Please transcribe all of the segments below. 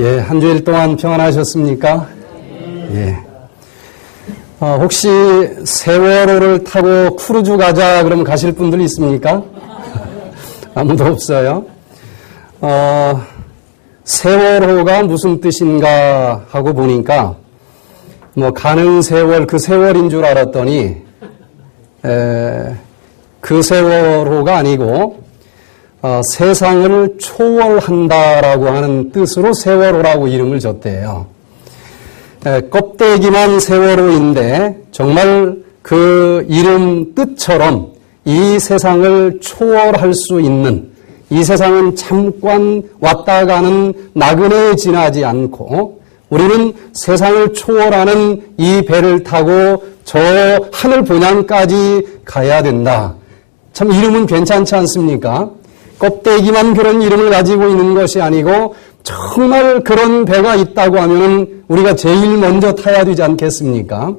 예, 한 주일 동안 평안하셨습니까? 예. 혹시 세월호를 타고 크루즈 가자 그러면 가실 분들 있습니까? 아무도 없어요. 세월호가 무슨 뜻인가 하고 보니까 가는 세월, 그 세월인 줄 알았더니 그 세월호가 아니고 세상을 초월한다라고 하는 뜻으로 세월호라고 이름을 줬대요. 껍데기만 세월호인데 정말 그 이름 뜻처럼 이 세상을 초월할 수 있는, 이 세상은 잠깐 왔다 가는 나그네에 지나지 않고 우리는 세상을 초월하는 이 배를 타고 저 하늘 본향까지 가야 된다. 참 이름은 괜찮지 않습니까? 껍데기만 그런 이름을 가지고 있는 것이 아니고 정말 그런 배가 있다고 하면 우리가 제일 먼저 타야 되지 않겠습니까?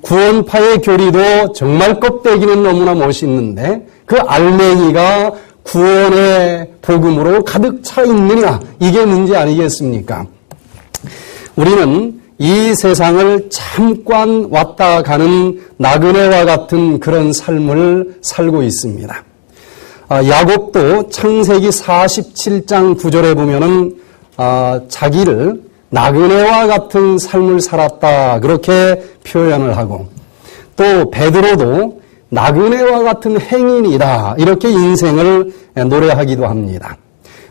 구원파의 교리도 정말 껍데기는 너무나 멋있는데 그 알맹이가 구원의 복음으로 가득 차 있느냐, 이게 문제 아니겠습니까? 우리는 이 세상을 잠깐 왔다 가는 나그네와 같은 그런 삶을 살고 있습니다. 야곱도 창세기 47장 9절에 보면은 자기를 나그네와 같은 삶을 살았다 그렇게 표현을 하고, 또 베드로도 나그네와 같은 행인이다 이렇게 인생을 노래하기도 합니다.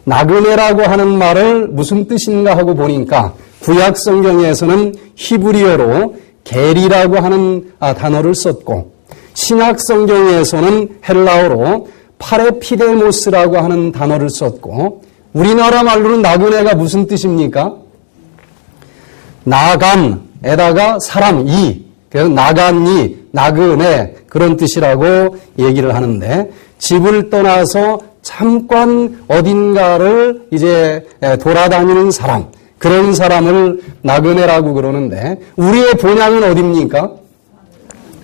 나그네라고 하는 말을 무슨 뜻인가 하고 보니까 구약 성경에서는 히브리어로 게리라고 하는 단어를 썼고, 신약 성경에서는 헬라어로 파레피데모스라고 하는 단어를 썼고, 우리나라 말로는 나그네가 무슨 뜻입니까? 나간에다가 사람, 이. 그래서 나간이, 나그네, 그런 뜻이라고 얘기를 하는데, 집을 떠나서 잠깐 어딘가를 이제 돌아다니는 사람, 그런 사람을 나그네라고 그러는데, 우리의 본향은 어디입니까?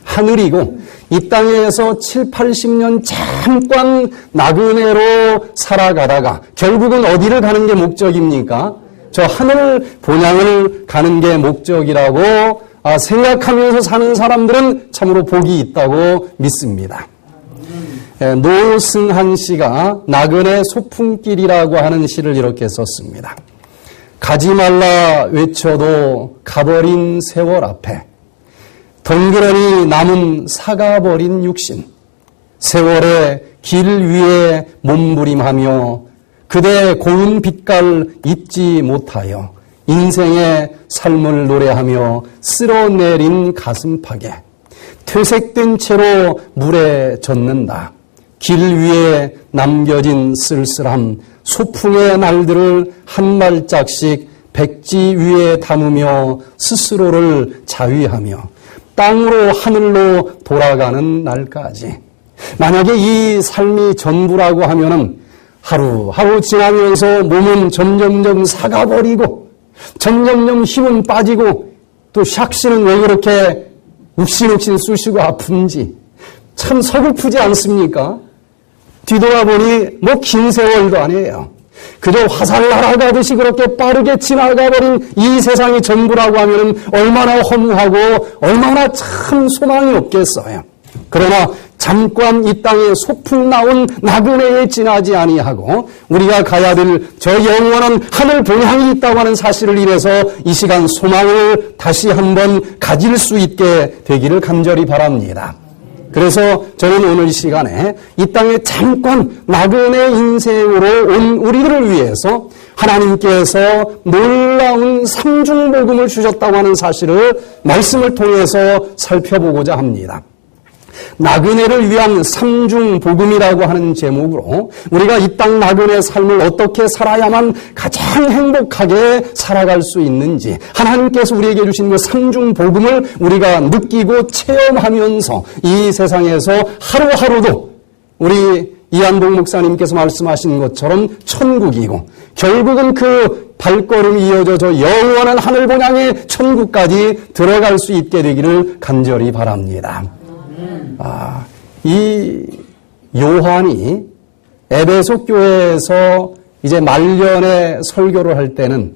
하늘이고, 이 땅에서 7, 80년 잠깐 나그네로 살아가다가 결국은 어디를 가는 게 목적입니까? 저 하늘 본향을 가는 게 목적이라고 생각하면서 사는 사람들은 참으로 복이 있다고 믿습니다. 노승한 씨가 나그네 소풍길이라고 하는 시를 이렇게 썼습니다. 가지 말라 외쳐도 가버린 세월 앞에 덩그러니 남은 사가버린 육신, 세월의 길 위에 몸부림하며 그대 고운 빛깔 잊지 못하여 인생의 삶을 노래하며 쓸어내린 가슴팍에 퇴색된 채로 물에 젖는다. 길 위에 남겨진 쓸쓸함, 소풍의 날들을 한 발짝씩 백지 위에 담으며 스스로를 자위하며 땅으로 하늘로 돌아가는 날까지. 만약에 이 삶이 전부라고 하면은 하루하루 지나면서 몸은 점점점 사가버리고 점점점 힘은 빠지고 또 샥씨는 왜 그렇게 욱신욱신 쑤시고 아픈지 참 서글프지 않습니까? 뒤돌아보니 긴 세월도 아니에요. 그저 화살 날아가듯이 그렇게 빠르게 지나가버린 이 세상이 전부라고 하면 얼마나 허무하고 얼마나 참 소망이 없겠어요. 그러나 잠깐 이 땅에 소풍 나온 나그네에 지나지 아니하고 우리가 가야 될 저 영원한 하늘 본향이 있다고 하는 사실을 인해서 이 시간 소망을 다시 한번 가질 수 있게 되기를 간절히 바랍니다. 그래서 저는 오늘 이 시간에 이 땅에 잠깐 나그네 인생으로 온 우리들을 위해서 하나님께서 놀라운 삼중복음을 주셨다고 하는 사실을 말씀을 통해서 살펴보고자 합니다. 나그네를 위한 삼중복음이라고 하는 제목으로 우리가 이 땅 나그네 삶을 어떻게 살아야만 가장 행복하게 살아갈 수 있는지, 하나님께서 우리에게 주신 그 삼중복음을 우리가 느끼고 체험하면서 이 세상에서 하루하루도 우리 이한복 목사님께서 말씀하신 것처럼 천국이고 결국은 그 발걸음이 이어져 저 영원한 하늘 본향의 천국까지 들어갈 수 있게 되기를 간절히 바랍니다. 이 요한이 에베소 교회에서 이제 말년에 설교를 할 때는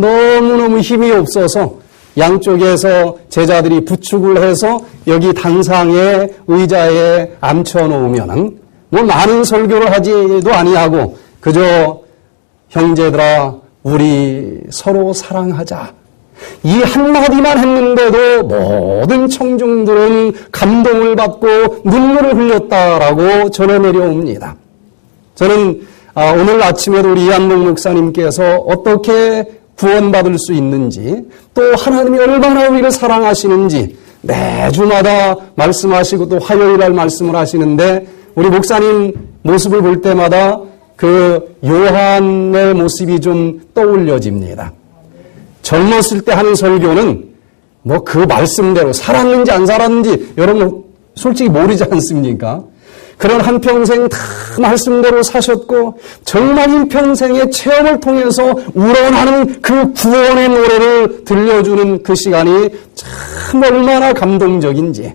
너무너무 힘이 없어서 양쪽에서 제자들이 부축을 해서 여기 단상에 의자에 앉혀놓으면은 뭐 많은 설교를 하지도 아니하고 그저 형제들아 우리 서로 사랑하자. 이 한마디만 했는데도 모든 청중들은 감동을 받고 눈물을 흘렸다라고 전해 내려옵니다. 저는 오늘 아침에도 우리 이한목 목사님께서 어떻게 구원받을 수 있는지 또 하나님이 얼마나 우리를 사랑하시는지 매주마다 말씀하시고 또 화요일날 말씀을 하시는데 우리 목사님 모습을 볼 때마다 그 요한의 모습이 좀 떠올려집니다. 젊었을 때 하는 설교는 뭐 그 말씀대로 살았는지 안 살았는지 여러분 솔직히 모르지 않습니까? 그런 한평생 다 말씀대로 사셨고 정말 일평생의 체험을 통해서 우러나는 그 구원의 노래를 들려주는 그 시간이 참 얼마나 감동적인지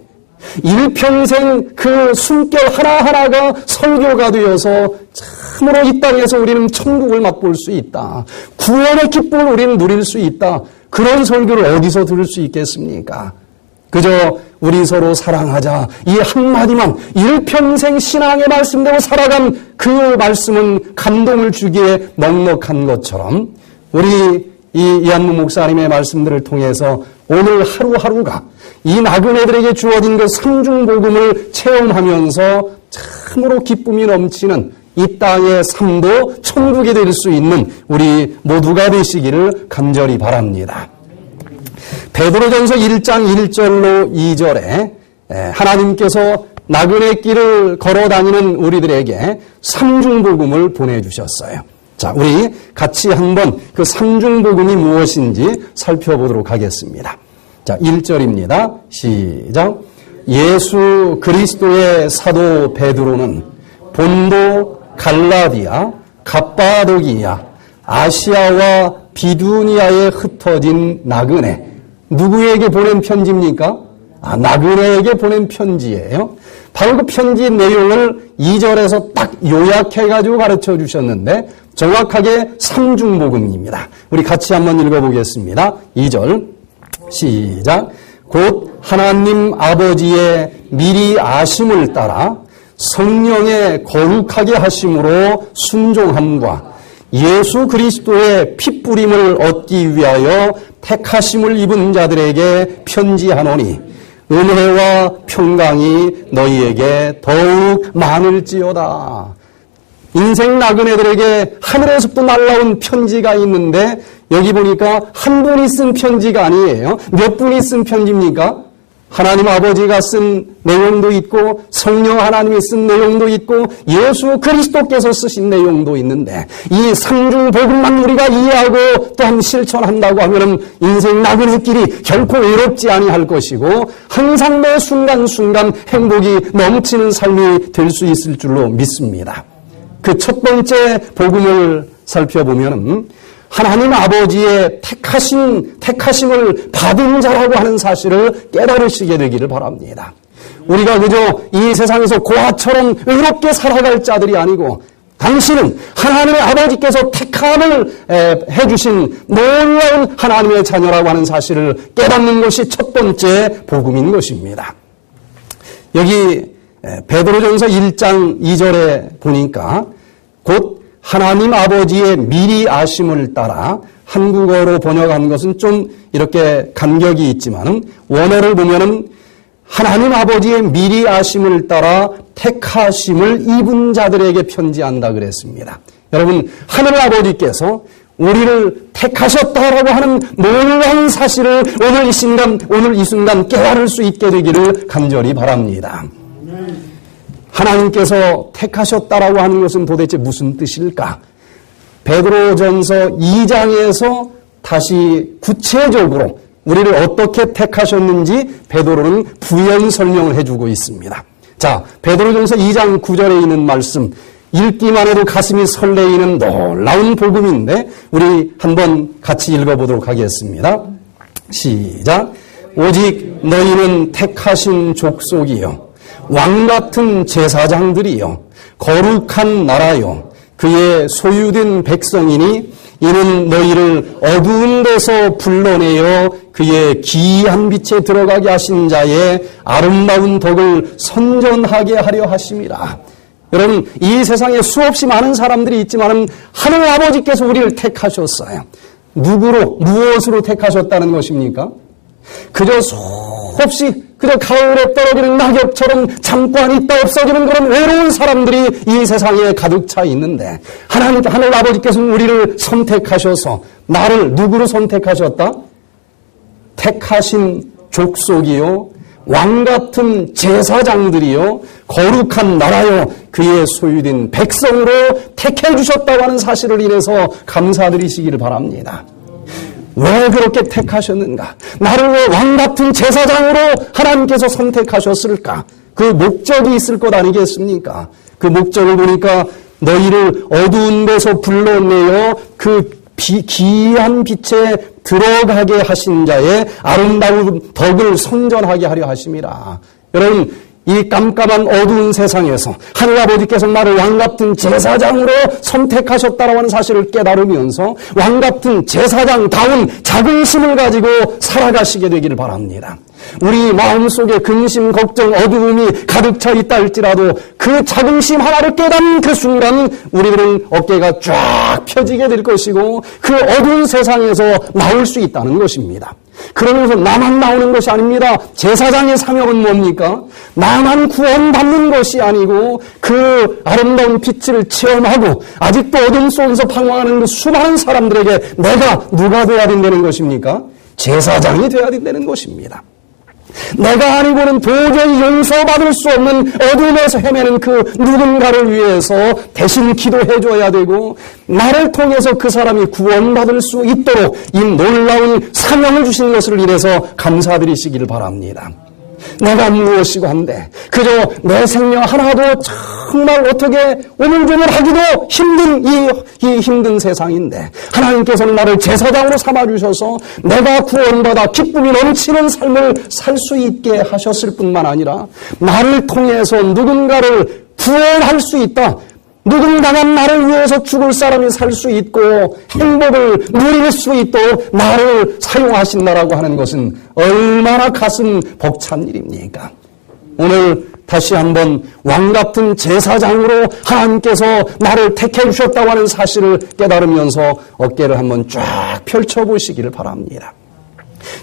일평생 그 숨결 하나하나가 설교가 되어서 참으로 이 땅에서 우리는 천국을 맛볼 수 있다. 구원의 기쁨을 우리는 누릴 수 있다. 그런 설교를 어디서 들을 수 있겠습니까? 그저 우리 서로 사랑하자. 이 한마디만 일평생 신앙의 말씀대로 살아간 그 말씀은 감동을 주기에 넉넉한 것처럼 우리 이 이한무 목사님의 말씀들을 통해서 오늘 하루하루가 이 나그네들에게 주어진 그 삼중복음을 체험하면서 참으로 기쁨이 넘치는 이 땅의 삶도 천국이 될 수 있는 우리 모두가 되시기를 간절히 바랍니다. 베드로전서 1장 1절로 2절에 하나님께서 나그네 길을 걸어다니는 우리들에게 삼중복음을 보내주셨어요. 자, 우리 같이 한번 그 삼중복음이 무엇인지 살펴보도록 하겠습니다. 자, 1절입니다. 시작. 예수 그리스도의 사도 베드로는 본도, 갈라디아, 갑바도기아, 아시아와 비두니아에 흩어진 나그네. 누구에게 보낸 편지입니까? 나그네에게 보낸 편지예요. 바로 그 편지 내용을 2절에서 딱 요약해가지고 가르쳐 주셨는데 정확하게 삼중복음입니다. 우리 같이 한번 읽어보겠습니다. 2절 시작. 곧 하나님 아버지의 미리 아심을 따라 성령의 거룩하게 하심으로 순종함과 예수 그리스도의 핏부림을 얻기 위하여 택하심을 입은 자들에게 편지하노니 은혜와 평강이 너희에게 더욱 많을지어다. 인생 나그네들에게 하늘에서부터 날라온 편지가 있는데 여기 보니까 한 분이 쓴 편지가 아니에요. 몇 분이 쓴 편지입니까? 하나님 아버지가 쓴 내용도 있고 성령 하나님이 쓴 내용도 있고 예수 그리스도께서 쓰신 내용도 있는데 이 삼중복음만 우리가 이해하고 또한 실천한다고 하면 인생 나그네길이 결코 외롭지 아니할 것이고 항상 매 순간순간 행복이 넘치는 삶이 될 수 있을 줄로 믿습니다. 그 첫 번째 복음을 살펴보면 하나님 아버지의 택하심을 받은 자라고 하는 사실을 깨달으시게 되기를 바랍니다. 우리가 그저 이 세상에서 고아처럼 의롭게 살아갈 자들이 아니고 당신은 하나님의 아버지께서 택함을 해주신 놀라운 하나님의 자녀라고 하는 사실을 깨닫는 것이 첫 번째 복음인 것입니다. 여기 베드로전서 1장 2절에 보니까 곧 하나님 아버지의 미리 아심을 따라 한국어로 번역한 것은 좀 이렇게 간격이 있지만 원어를 보면은 하나님 아버지의 미리 아심을 따라 택하심을 입은 자들에게 편지한다 그랬습니다. 여러분 하늘 아버지께서 우리를 택하셨다라고 하는 놀라운 사실을 오늘 이 순간 깨달을 수 있게 되기를 간절히 바랍니다. 하나님께서 택하셨다라고 하는 것은 도대체 무슨 뜻일까? 베드로전서 2장에서 다시 구체적으로 우리를 어떻게 택하셨는지 베드로는 부연 설명을 해주고 있습니다. 자, 베드로전서 2장 9절에 있는 말씀 읽기만 해도 가슴이 설레이는 놀라운 복음인데 우리 한번 같이 읽어보도록 하겠습니다. 시작. 오직 너희는 택하신 족속이요 왕같은 제사장들이요 거룩한 나라요 그의 소유된 백성이니 이는 너희를 어두운 데서 불러내어 그의 기이한 빛에 들어가게 하신 자의 아름다운 덕을 선전하게 하려 하심이라. 여러분, 이 세상에 수없이 많은 사람들이 있지만 하늘 아버지께서 우리를 택하셨어요. 누구로, 무엇으로 택하셨다는 것입니까? 그저 수없이 그저 가을에 떨어지는 낙엽처럼 잠깐 있다 없어지는 그런 외로운 사람들이 이 세상에 가득 차 있는데 하늘 아버지께서는 우리를 선택하셔서 나를 누구로 선택하셨다? 택하신 족속이요 왕같은 제사장들이요 거룩한 나라요 그의 소유된 백성으로 택해 주셨다고 하는 사실을 인해서 감사드리시기를 바랍니다. 왜 그렇게 택하셨는가? 나를 왜 왕같은 제사장으로 하나님께서 선택하셨을까? 그 목적이 있을 것 아니겠습니까? 그 목적을 보니까 너희를 어두운 데서 불러내어 그 기이한 빛에 들어가게 하신 자의 아름다운 덕을 선전하게 하려 하심이라. 여러분, 이 깜깜한 어두운 세상에서 하늘아버지께서 나를 왕같은 제사장으로 선택하셨다라고 하는 사실을 깨달으면서 왕같은 제사장다운 자긍심을 가지고 살아가시게 되기를 바랍니다. 우리 마음속에 근심, 걱정, 어두움이 가득 차 있다 할지라도 그 자긍심 하나를 깨닫는 그 순간 우리들은 어깨가 쫙 펴지게 될 것이고 그 어두운 세상에서 나올 수 있다는 것입니다. 그러면서 나만 나오는 것이 아닙니다. 제사장의 사명은 뭡니까? 나만 구원받는 것이 아니고 그 아름다운 빛을 체험하고 아직도 어둠 속에서 방황하는 그 수많은 사람들에게 내가 누가 되어야 된다는 것입니까? 제사장이 되어야 된다는 것입니다. 내가 아니고는 도저히 용서받을 수 없는 어둠에서 헤매는 그 누군가를 위해서 대신 기도해 줘야 되고 나를 통해서 그 사람이 구원받을 수 있도록 이 놀라운 사명을 주신 것을 인해서 감사드리시기를 바랍니다. 내가 무엇이고 한데 그저 내 생명 하나도 정말 어떻게 오물조물하기도 힘든 이 힘든 세상인데 하나님께서는 나를 제사장으로 삼아주셔서 내가 구원받아 기쁨이 넘치는 삶을 살 수 있게 하셨을 뿐만 아니라 나를 통해서 누군가를 구원할 수 있다. 누군가가 나를 위해서 죽을 사람이 살 수 있고 행복을 누릴 수 있도록 나를 사용하신다라고 하는 것은 얼마나 가슴 벅찬 일입니까? 오늘 다시 한번 왕같은 제사장으로 하나님께서 나를 택해 주셨다고 하는 사실을 깨달으면서 어깨를 한번 쫙 펼쳐보시기를 바랍니다.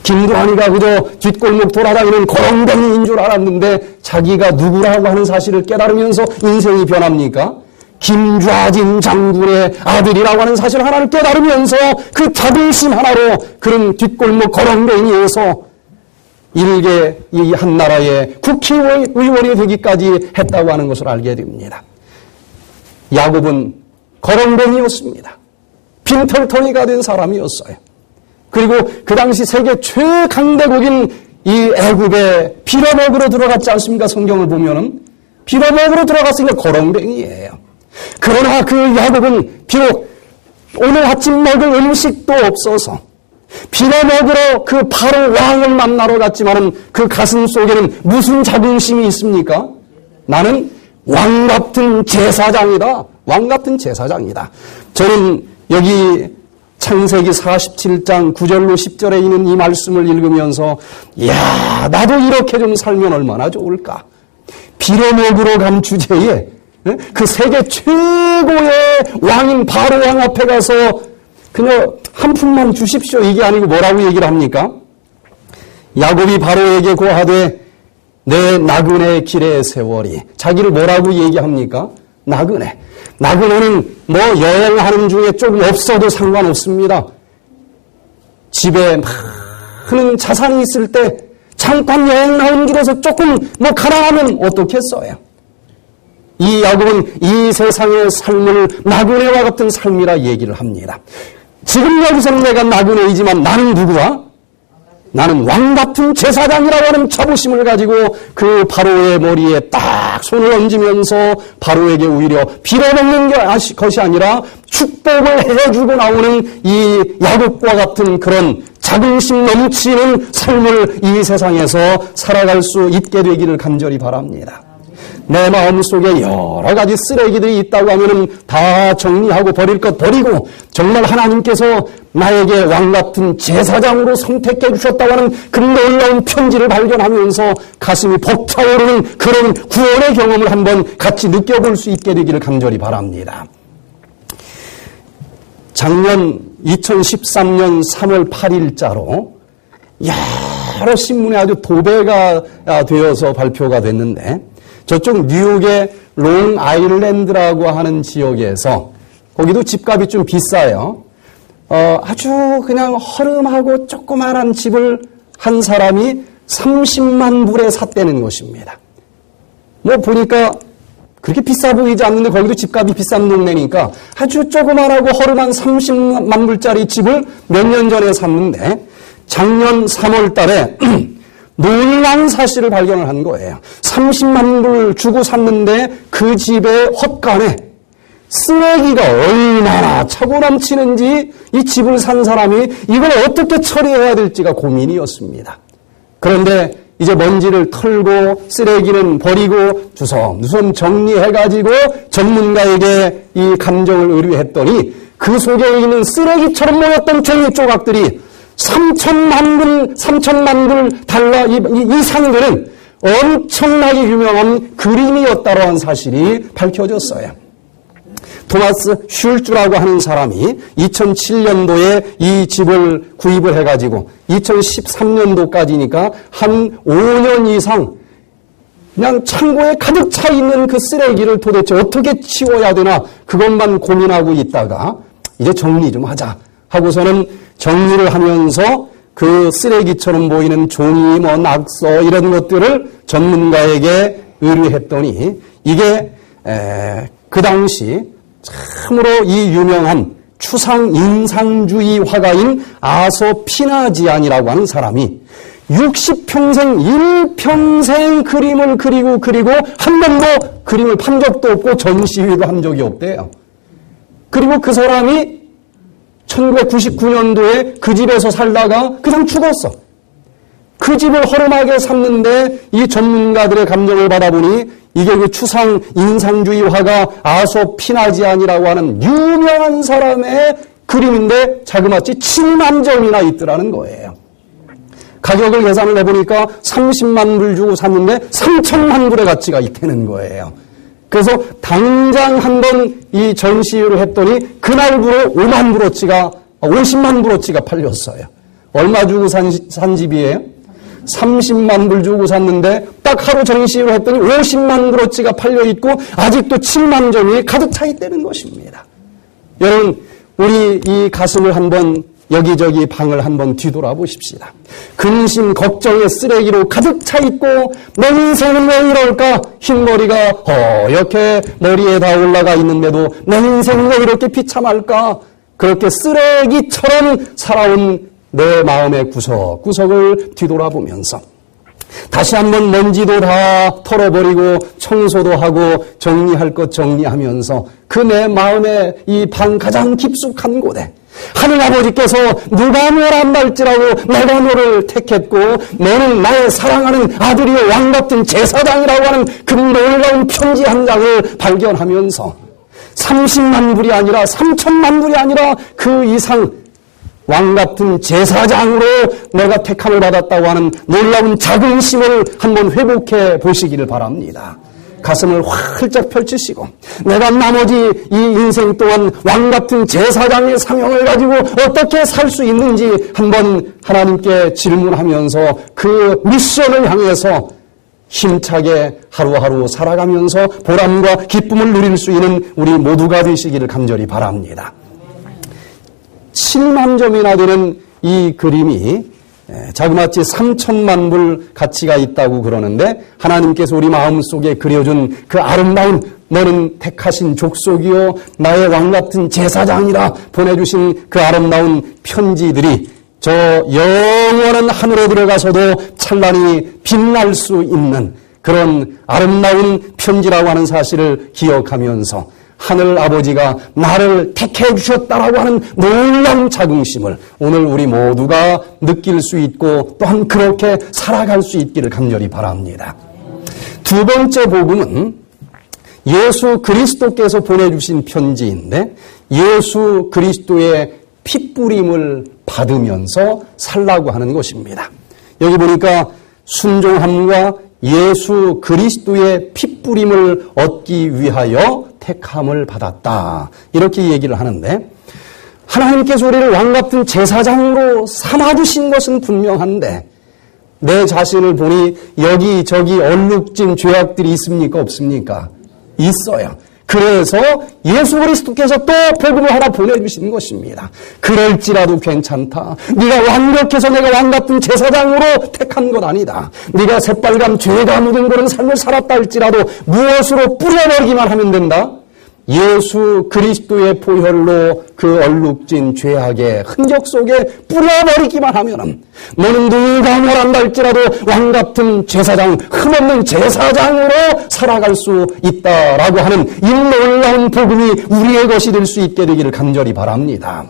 김두한이가 그저 뒷골목 돌아다니는 거렁뱅이인 줄 알았는데 자기가 누구라고 하는 사실을 깨달으면서 인생이 변합니까? 김좌진 장군의 아들이라고 하는 사실 하나를 깨달으면서 그 자긍심 하나로 그런 뒷골목 거렁뱅이에서 일개 이 한 나라의 국회의원이 되기까지 했다고 하는 것을 알게 됩니다. 야곱은 거렁뱅이였습니다. 빈털터리가 된 사람이었어요. 그리고 그 당시 세계 최강대국인 이 애굽에 빌어먹으러 들어갔지 않습니까? 성경을 보면은 빌어먹으러 들어갔으니까 거렁뱅이예요. 그러나 그 야곱은 비록 오늘 아침 먹을 음식도 없어서 빌어먹으러 그 바로 왕을 만나러 갔지만은 그 가슴 속에는 무슨 자긍심이 있습니까? 나는 왕같은 제사장이다. 왕같은 제사장이다. 저는 여기 창세기 47장 9절로 10절에 있는 이 말씀을 읽으면서 야 나도 이렇게 좀 살면 얼마나 좋을까. 빌어먹으러 간 주제에 그 세계 최고의 왕인 바로 왕 앞에 가서 그냥 한 푼만 주십시오 이게 아니고 뭐라고 얘기를 합니까? 야곱이 바로에게 고하되 내 나그네 길의 세월이 자기를 뭐라고 얘기합니까? 나그네. 나그네는 뭐 여행하는 중에 조금 없어도 상관없습니다. 집에 많은 자산이 있을 때 잠깐 여행 나오는 길에서 조금 뭐 가난하면 어떻겠어요? 이 야곱은 이 세상의 삶을 나그네와 같은 삶이라 얘기를 합니다. 지금 여기서는 내가 나그네이지만 나는 누구야? 나는 왕같은 제사장이라고 하는 자부심을 가지고 그 바로의 머리에 딱 손을 얹으면서 바로에게 오히려 빌어먹는 것이 아니라 축복을 해주고 나오는 이 야곱과 같은 그런 자긍심 넘치는 삶을 이 세상에서 살아갈 수 있게 되기를 간절히 바랍니다. 내 마음속에 여러 가지 쓰레기들이 있다고 하면은 다 정리하고 버릴 것 버리고 정말 하나님께서 나에게 왕같은 제사장으로 선택해 주셨다고 하는 그 놀라운 편지를 발견하면서 가슴이 벅차오르는 그런 구원의 경험을 한번 같이 느껴볼 수 있게 되기를 간절히 바랍니다. 작년 2013년 3월 8일자로 여러 신문에 아주 도배가 되어서 발표가 됐는데 저쪽 뉴욕의 롱 아일랜드라고 하는 지역에서 거기도 집값이 좀 비싸요. 아주 그냥 허름하고 조그마한 집을 한 사람이 30만 불에 샀다는 것입니다. 뭐 보니까 그렇게 비싸 보이지 않는데 거기도 집값이 비싼 동네니까 아주 조그만하고 허름한 30만 불짜리 집을 몇 년 전에 샀는데 작년 3월 달에 놀라운 사실을 발견을 한 거예요. 30만 불 주고 샀는데 그 집의 헛간에 쓰레기가 얼마나 차고 넘치는지 이 집을 산 사람이 이걸 어떻게 처리해야 될지가 고민이었습니다. 그런데 이제 먼지를 털고 쓰레기는 버리고 주섬주섬 정리해가지고 전문가에게 이 감정을 의뢰했더니 그 속에 있는 쓰레기처럼 모였던 종이 조각들이 3천만 불 달러 이상이 되는 엄청나게 유명한 그림이었다고 하는 사실이 밝혀졌어요. 토마스 슐주라고 하는 사람이 2007년도에 이 집을 구입을 해가지고 2013년도까지니까 한 5년 이상 그냥 창고에 가득 차 있는 그 쓰레기를 도대체 어떻게 치워야 되나 그것만 고민하고 있다가 이제 정리 좀 하자 하고서는 정리를 하면서 그 쓰레기처럼 보이는 종이 뭐 낙서 이런 것들을 전문가에게 의뢰했더니 이게 그 당시 참으로 이 유명한 추상 인상주의 화가인 아서 피나지안이라고 하는 사람이 60평생 일평생 그림을 그리고 한 번도 그림을 판 적도 없고 전시회도 한 적이 없대요. 그리고 그 사람이 1999년도에 그 집에서 살다가 그냥 죽었어. 그 집을 허름하게 샀는데 이 전문가들의 감정을 받아보니 이게 그 추상 인상주의 화가 아소 피나지안이라고 하는 유명한 사람의 그림인데 자그마치 7만 점이나 있더라는 거예요. 가격을 계산을 해보니까 30만 불 주고 샀는데 3천만 불의 가치가 있다는 거예요. 그래서 당장 한번 이 전시회를 했더니 그날부로 5만 불어치가 50만 불어치가 팔렸어요. 얼마 주고 산 집이에요? 30만 불 주고 샀는데 딱 하루 전시회를 했더니 50만 불어치가 팔려있고 아직도 7만 점이 가득 차 있다는 것입니다. 여러분 우리 이 가슴을 한번 여기저기 방을 한번 뒤돌아보십시다. 근심 걱정의 쓰레기로 가득 차 있고 내 인생은 왜 이럴까? 흰머리가 허옇게 머리에 다 올라가 있는데도 내 인생은 왜 이렇게 비참할까? 그렇게 쓰레기처럼 살아온 내 마음의 구석구석을 뒤돌아보면서 다시 한번 먼지도 다 털어버리고 청소도 하고 정리할 것 정리하면서 그 내 마음의 이 방 가장 깊숙한 곳에 하늘아버지께서 누가 뭐란 말지라고 내가 너를 택했고 너는 나의 사랑하는 아들이요 왕같은 제사장이라고 하는 그 놀라운 편지 한 장을 발견하면서 30만 불이 아니라 3천만 불이 아니라 그 이상 왕같은 제사장으로 내가 택함을 받았다고 하는 놀라운 자긍심을 한번 회복해 보시기를 바랍니다. 가슴을 활짝 펼치시고 내가 나머지 이 인생 동안 왕같은 제사장의 사명을 가지고 어떻게 살 수 있는지 한번 하나님께 질문하면서 그 미션을 향해서 힘차게 하루하루 살아가면서 보람과 기쁨을 누릴 수 있는 우리 모두가 되시기를 간절히 바랍니다. 7만 점이나 되는 이 그림이 자그마치 3천만 불 가치가 있다고 그러는데 하나님께서 우리 마음속에 그려준 그 아름다운 너는 택하신 족속이요 나의 왕같은 제사장이라 보내주신 그 아름다운 편지들이 저 영원한 하늘에 들어가서도 찬란히 빛날 수 있는 그런 아름다운 편지라고 하는 사실을 기억하면서 하늘 아버지가 나를 택해 주셨다라고 하는 놀라운 자긍심을 오늘 우리 모두가 느낄 수 있고 또한 그렇게 살아갈 수 있기를 간절히 바랍니다. 두 번째 복음은 예수 그리스도께서 보내주신 편지인데 예수 그리스도의 핏부림을 받으면서 살라고 하는 것입니다. 여기 보니까 순종함과 예수 그리스도의 핏부림을 얻기 위하여 택함을 받았다. 이렇게 얘기를 하는데 하나님께서 우리를 왕같은 제사장으로 삼아주신 것은 분명한데 내 자신을 보니 여기저기 얼룩진 죄악들이 있습니까? 없습니까? 있어요. 그래서 예수 그리스도께서 또 복음을 하나 보내주신 것입니다. 그럴지라도 괜찮다. 네가 완벽해서 내가 왕같은 제사장으로 택한 것 아니다. 네가 새빨간 죄가 묻은 그런 삶을 살았다 할지라도 무엇으로 뿌려버리기만 하면 된다. 예수 그리스도의 보혈로 그 얼룩진 죄악의 흔적 속에 뿌려버리기만 하면은 너는 누가 뭐란다 할지라도 왕같은 제사장, 흠없는 제사장으로 살아갈 수 있다라고 하는 이 놀라운 복음이 우리의 것이 될 수 있게 되기를 간절히 바랍니다.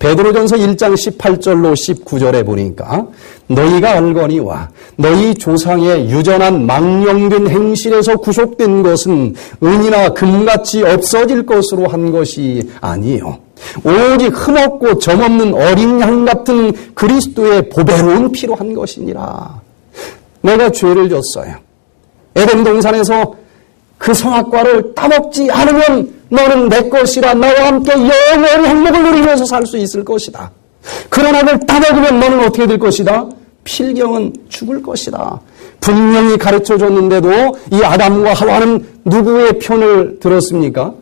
베드로전서 1장 18절로 19절에 보니까 너희가 알거니와 너희 조상의 유전한 망령된 행실에서 구속된 것은 은이나 금같이 없어질 것으로 한 것이 아니요 오직 흠없고 점없는 어린 양 같은 그리스도의 보배로운 피로 한 것이니라. 내가 죄를 졌어요. 에덴 동산에서 그 성악과를 따먹지 않으면 너는 내 것이라 나와 함께 영원히 행복을 누리면서 살 수 있을 것이다. 그러나 그걸 따먹으면 너는 어떻게 될 것이다? 필경은 죽을 것이다. 분명히 가르쳐줬는데도 이 아담과 하와는 누구의 편을 들었습니까?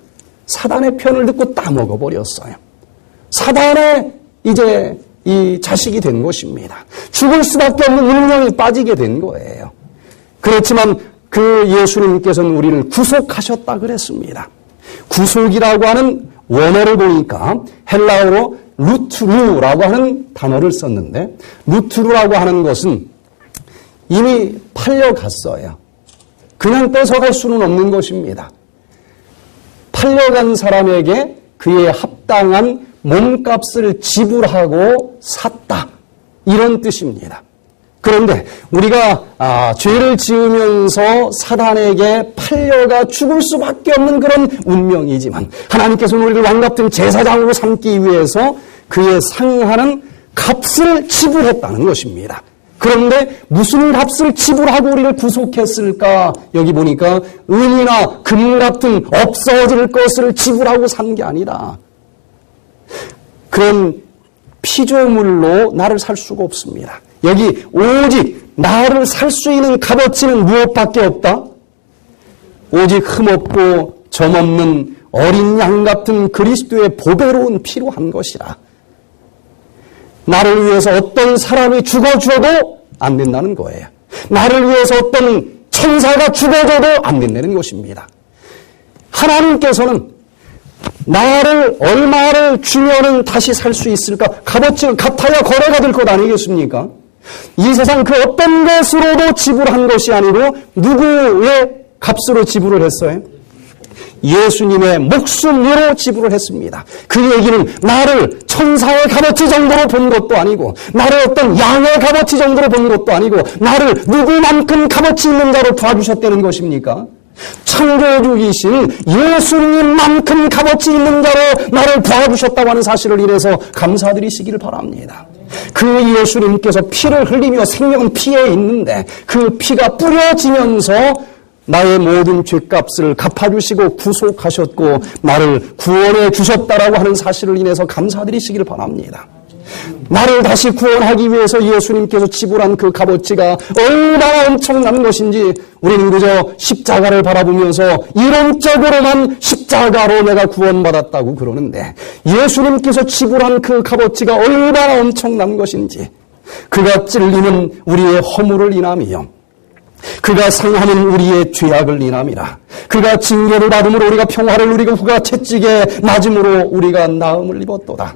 사단의 편을 듣고 따먹어버렸어요. 사단의 이제 이 자식이 된 것입니다. 죽을 수밖에 없는 운명이 빠지게 된 거예요. 그렇지만 그 예수님께서는 우리를 구속하셨다 그랬습니다. 구속이라고 하는 원어를 보니까 헬라어로 루트루라고 하는 단어를 썼는데 루트루라고 하는 것은 이미 팔려갔어요. 그냥 뺏어갈 수는 없는 것입니다. 팔려간 사람에게 그에 합당한 몸값을 지불하고 샀다. 이런 뜻입니다. 그런데 우리가 죄를 지으면서 사단에게 팔려가 죽을 수밖에 없는 그런 운명이지만 하나님께서는 우리를 왕같은 제사장으로 삼기 위해서 그에 상응하는 값을 지불했다는 것입니다. 그런데 무슨 값을 지불하고 우리를 구속했을까? 여기 보니까 은이나 금 같은 없어질 것을 지불하고 산 게 아니라 그런 피조물로 나를 살 수가 없습니다. 여기 오직 나를 살 수 있는 값어치는 무엇밖에 없다? 오직 흠없고 점없는 어린 양 같은 그리스도의 보배로운 피로 한 것이라. 나를 위해서 어떤 사람이 죽어줘도 안 된다는 거예요. 나를 위해서 어떤 천사가 죽어줘도 안 된다는 것입니다. 하나님께서는 나를 얼마를 주면은 다시 살 수 있을까? 값어치는 같아야 거래가 될 것 아니겠습니까? 이 세상 그 어떤 것으로도 지불한 것이 아니고 누구의 값으로 지불을 했어요? 예수님의 목숨으로 지불을 했습니다. 그 얘기는 나를 천사의 값어치 정도로 본 것도 아니고 나를 어떤 양의 값어치 정도로 본 것도 아니고 나를 누구만큼 값어치 있는 자로 도와주셨다는 것입니까? 창조주이신 예수님만큼 값어치 있는 자로 나를 도와주셨다고 하는 사실을 인해서 감사드리시기를 바랍니다. 그 예수님께서 피를 흘리며 생명은 피에 있는데 그 피가 뿌려지면서 나의 모든 죄값을 갚아주시고 구속하셨고 나를 구원해 주셨다라고 하는 사실을 인해서 감사드리시기를 바랍니다. 나를 다시 구원하기 위해서 예수님께서 지불한 그 값어치가 얼마나 엄청난 것인지 우리는 그저 십자가를 바라보면서 이론적으로만 십자가로 내가 구원받았다고 그러는데 예수님께서 지불한 그 값어치가 얼마나 엄청난 것인지 그가 찔리는 우리의 허물을 인함이요 그가 상하는 우리의 죄악을 인함이라. 그가 징계를 받음으로 우리가 평화를 누리고 그가 채찍에 맞음으로 우리가 나음을 입었도다.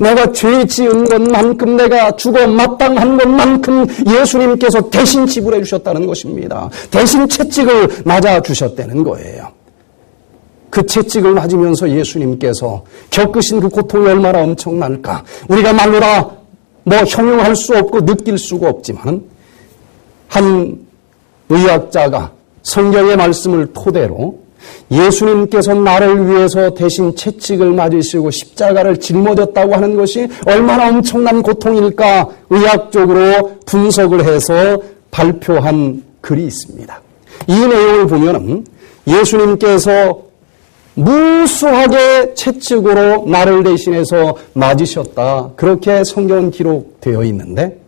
내가 죄 지은 것만큼 내가 죽어 마땅한 것만큼 예수님께서 대신 지불해 주셨다는 것입니다. 대신 채찍을 맞아 주셨다는 거예요. 그 채찍을 맞으면서 예수님께서 겪으신 그 고통이 얼마나 엄청날까. 우리가 말로라 형용할 수 없고 느낄 수가 없지만 한 의학자가 성경의 말씀을 토대로 예수님께서 나를 위해서 대신 채찍을 맞으시고 십자가를 짊어졌다고 하는 것이 얼마나 엄청난 고통일까 의학적으로 분석을 해서 발표한 글이 있습니다. 이 내용을 보면 예수님께서 무수하게 채찍으로 나를 대신해서 맞으셨다. 그렇게 성경은 기록되어 있는데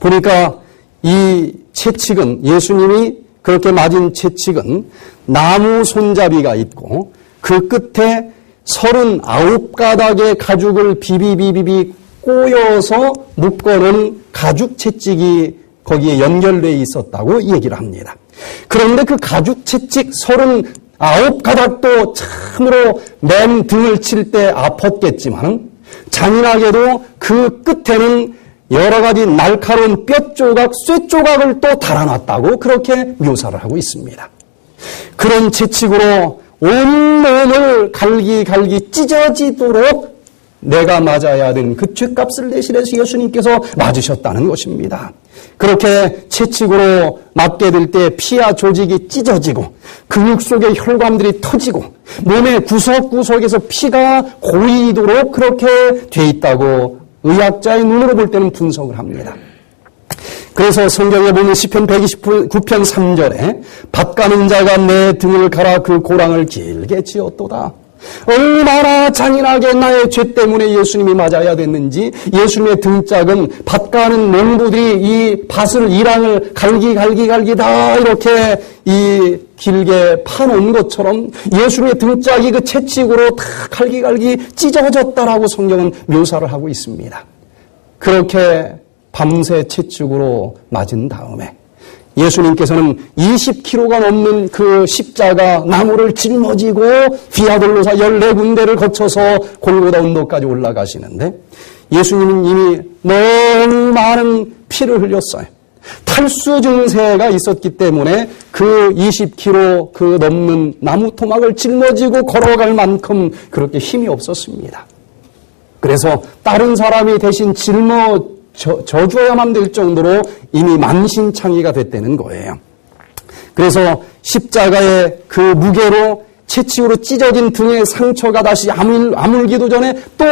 보니까 이 채찍은 예수님이 그렇게 맞은 채찍은 나무 손잡이가 있고 그 끝에 39가닥의 가죽을 비비비비비 꼬여서 묶어놓은 가죽 채찍이 거기에 연결되어 있었다고 얘기를 합니다. 그런데 그 가죽 채찍 39가닥도 참으로 맨 등을 칠 때 아팠겠지만 잔인하게도 그 끝에는 여러 가지 날카로운 뼈 조각, 쇠 조각을 또 달아놨다고 그렇게 묘사를 하고 있습니다. 그런 채찍으로 온몸을 갈기갈기 찢어지도록 내가 맞아야 하는 그 죄값을 대신해서 예수님께서 맞으셨다는 것입니다. 그렇게 채찍으로 맞게 될 때 피와 조직이 찢어지고 근육 속의 혈관들이 터지고 몸의 구석구석에서 피가 고이도록 그렇게 돼 있다고 의학자의 눈으로 볼 때는 분석을 합니다. 그래서 성경에 보면 시편 129편 3절에 밭 가는 자가 내 등을 갈아 그 고랑을 길게 지었도다. 얼마나 잔인하게 나의 죄 때문에 예수님이 맞아야 됐는지 예수님의 등짝은 밭 가는 농부들이 이 밭을 이랑을 갈기 다 이렇게 이 길게 파놓은 것처럼 예수님의 등짝이 그 채찍으로 다 갈기 찢어졌다라고 성경은 묘사를 하고 있습니다. 그렇게 밤새 채찍으로 맞은 다음에 예수님께서는 20km가 넘는 그 십자가 나무를 짊어지고 비아돌로사 14군데를 거쳐서 골고다 언덕까지 올라가시는데 예수님은 이미 너무 많은 피를 흘렸어요. 탈수 증세가 있었기 때문에 그 20km 그 넘는 나무 토막을 짊어지고 걸어갈 만큼 그렇게 힘이 없었습니다. 그래서 다른 사람이 대신 져줘야만 될 정도로 이미 만신창이가 됐다는 거예요. 그래서 십자가의 그 무게로 채찍으로 찢어진 등의 상처가 다시 아물기도 전에 또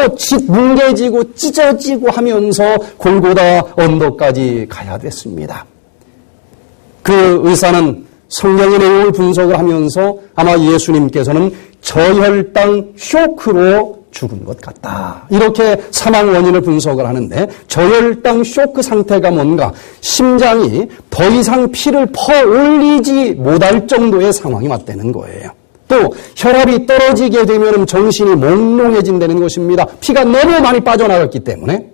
뭉개지고 찢어지고 하면서 골고다 언덕까지 가야 됐습니다. 그 의사는 성경의 내용을 분석을 하면서 아마 예수님께서는 저혈당 쇼크로 죽은 것 같다. 이렇게 사망 원인을 분석을 하는데 저혈당 쇼크 상태가 뭔가 심장이 더 이상 피를 퍼올리지 못할 정도의 상황이 왔다는 거예요. 또 혈압이 떨어지게 되면 정신이 몽롱해진다는 것입니다. 피가 너무 많이 빠져나갔기 때문에.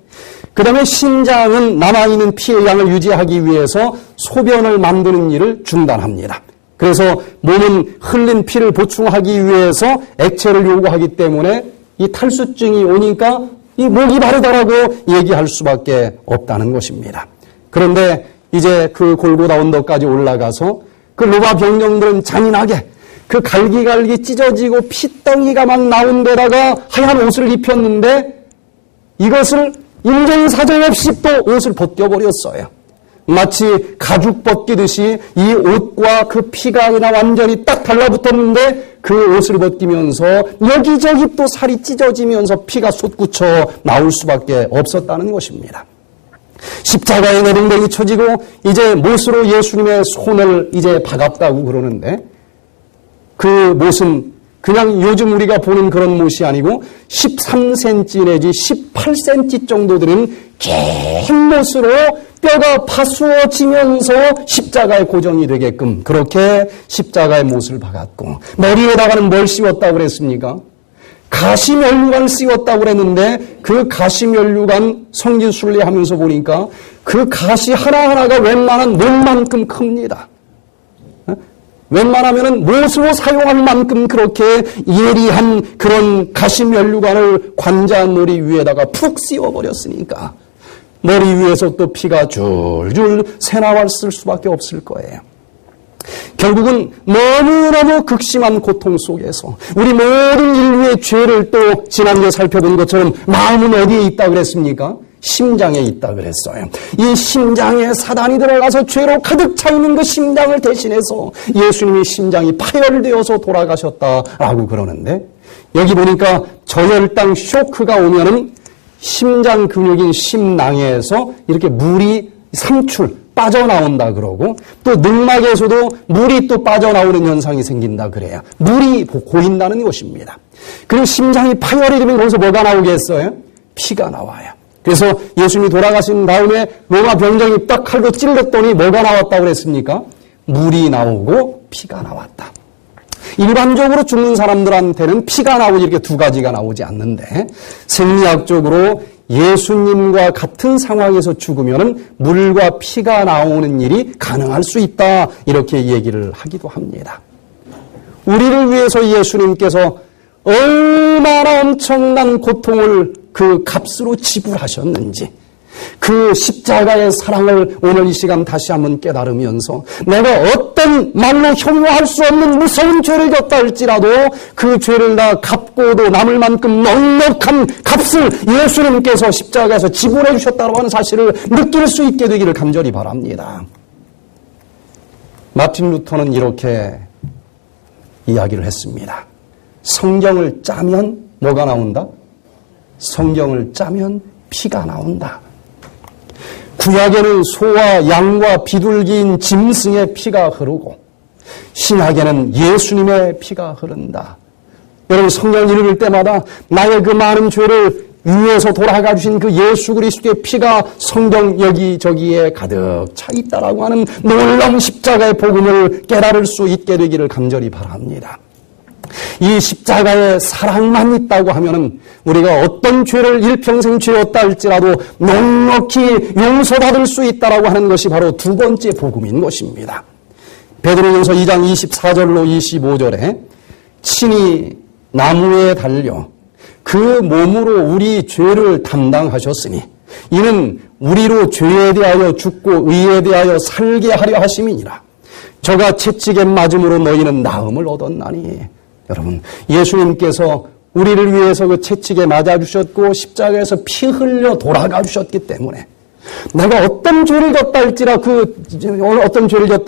그 다음에 신장은 남아있는 피의 양을 유지하기 위해서 소변을 만드는 일을 중단합니다. 그래서 몸은 흘린 피를 보충하기 위해서 액체를 요구하기 때문에 이 탈수증이 오니까 이 목이 마르다라고 얘기할 수밖에 없다는 것입니다. 그런데 이제 그 골고다 언덕까지 올라가서 그 로마 병령들은 잔인하게 그 갈기갈기 찢어지고 피덩이가 막 나온 데다가 하얀 옷을 입혔는데 이것을 인정사정 없이 또 옷을 벗겨버렸어요. 마치 가죽 벗기듯이 이 옷과 그 피가 그냥 완전히 딱 달라붙었는데 그 옷을 벗기면서 여기저기 또 살이 찢어지면서 피가 솟구쳐 나올 수밖에 없었다는 것입니다. 십자가에 내동댕이 쳐지고 이제 못으로 예수님의 손을 이제 박았다고 그러는데 그 못은 그냥 요즘 우리가 보는 그런 못이 아니고 13cm 내지 18cm 정도 되는 긴 못으로 뼈가 파수어지면서 십자가에 고정이 되게끔 그렇게 십자가의 못을 박았고 머리에다가는 뭘 씌웠다고 그랬습니까? 가시면류관 씌웠다고 그랬는데 그 가시면류관 성지순례하면서 보니까 그 가시 하나하나가 웬만한 못만큼 큽니다. 웬만하면은 못으로 사용할 만큼 그렇게 예리한 그런 가시면류관을 관자머리 위에다가 푹 씌워버렸으니까 머리 위에서 또 피가 줄줄 새나왔을 수밖에 없을 거예요. 결국은 너무너무 극심한 고통 속에서 우리 모든 인류의 죄를 또 지난주에 살펴본 것처럼 마음은 어디에 있다고 그랬습니까? 심장에 있다 그랬어요. 이 심장에 사단이 들어가서 죄로 가득 차 있는 그 심장을 대신해서 예수님이 심장이 파열되어서 돌아가셨다라고 그러는데, 여기 보니까 저혈당 쇼크가 오면은 심장 근육인 심낭에서 이렇게 물이 빠져나온다 그러고, 또 늑막에서도 물이 또 빠져나오는 현상이 생긴다 그래요. 물이 고인다는 것입니다. 그리고 심장이 파열이 되면 거기서 뭐가 나오겠어요? 피가 나와요. 그래서 예수님이 돌아가신 다음에 로마 병정이 딱 칼로 찔렀더니 뭐가 나왔다고 그랬습니까? 물이 나오고 피가 나왔다. 일반적으로 죽는 사람들한테는 피가 나오고 이렇게 두 가지가 나오지 않는데, 생리학적으로 예수님과 같은 상황에서 죽으면 물과 피가 나오는 일이 가능할 수 있다, 이렇게 얘기를 하기도 합니다. 우리를 위해서 예수님께서 얼마나 엄청난 고통을 그 값으로 지불하셨는지, 그 십자가의 사랑을 오늘 이 시간 다시 한번 깨달으면서, 내가 어떤 말로 형용할 수 없는 무서운 죄를 졌다 할지라도 그 죄를 다 갚고도 남을 만큼 넉넉한 값을 예수님께서 십자가에서 지불해 주셨다고 하는 사실을 느낄 수 있게 되기를 간절히 바랍니다. 마틴 루터는 이렇게 이야기를 했습니다. 성경을 짜면 뭐가 나온다? 성경을 짜면 피가 나온다. 구약에는 소와 양과 비둘기인 짐승의 피가 흐르고, 신약에는 예수님의 피가 흐른다. 여러분, 성경 읽을 때마다 나의 그 많은 죄를 위해서 돌아가 주신 그 예수 그리스도의 피가 성경 여기저기에 가득 차 있다라고 하는 놀라운 십자가의 복음을 깨달을 수 있게 되기를 간절히 바랍니다. 이 십자가의 사랑만 있다고 하면은 우리가 어떤 죄를 일평생 죄였다 할지라도 넉넉히 용서받을 수 있다라고 하는 것이 바로 두 번째 복음인 것입니다. 베드로전서 2장 24절로 25절에 친히 나무에 달려 그 몸으로 우리 죄를 담당하셨으니 이는 우리로 죄에 대하여 죽고 의에 대하여 살게 하려 하심이니라. 저가 채찍에 맞음으로 너희는 나음을 얻었나니. 여러분, 예수님께서 우리를 위해서 그 채찍에 맞아주셨고 십자가에서 피 흘려 돌아가 주셨기 때문에 내가 어떤 죄를 졌다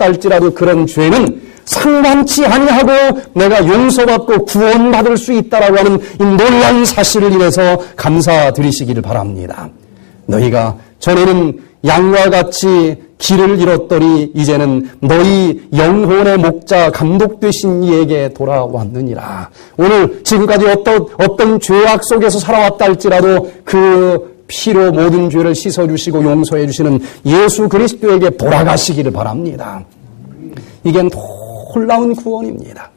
할지라도 그런 죄는 상관치 아니하고 내가 용서받고 구원받을 수 있다라고 하는 이 놀라운 사실을 인해서 감사드리시기를 바랍니다. 너희가 전에는 양과 같이 길을 잃었더니 이제는 너희 영혼의 목자 감독 되신 이에게 돌아왔느니라. 오늘 지금까지 어떤 죄악 속에서 살아왔다 할지라도 그 피로 모든 죄를 씻어주시고 용서해 주시는 예수 그리스도에게 돌아가시기를 바랍니다. 이게 놀라운 구원입니다.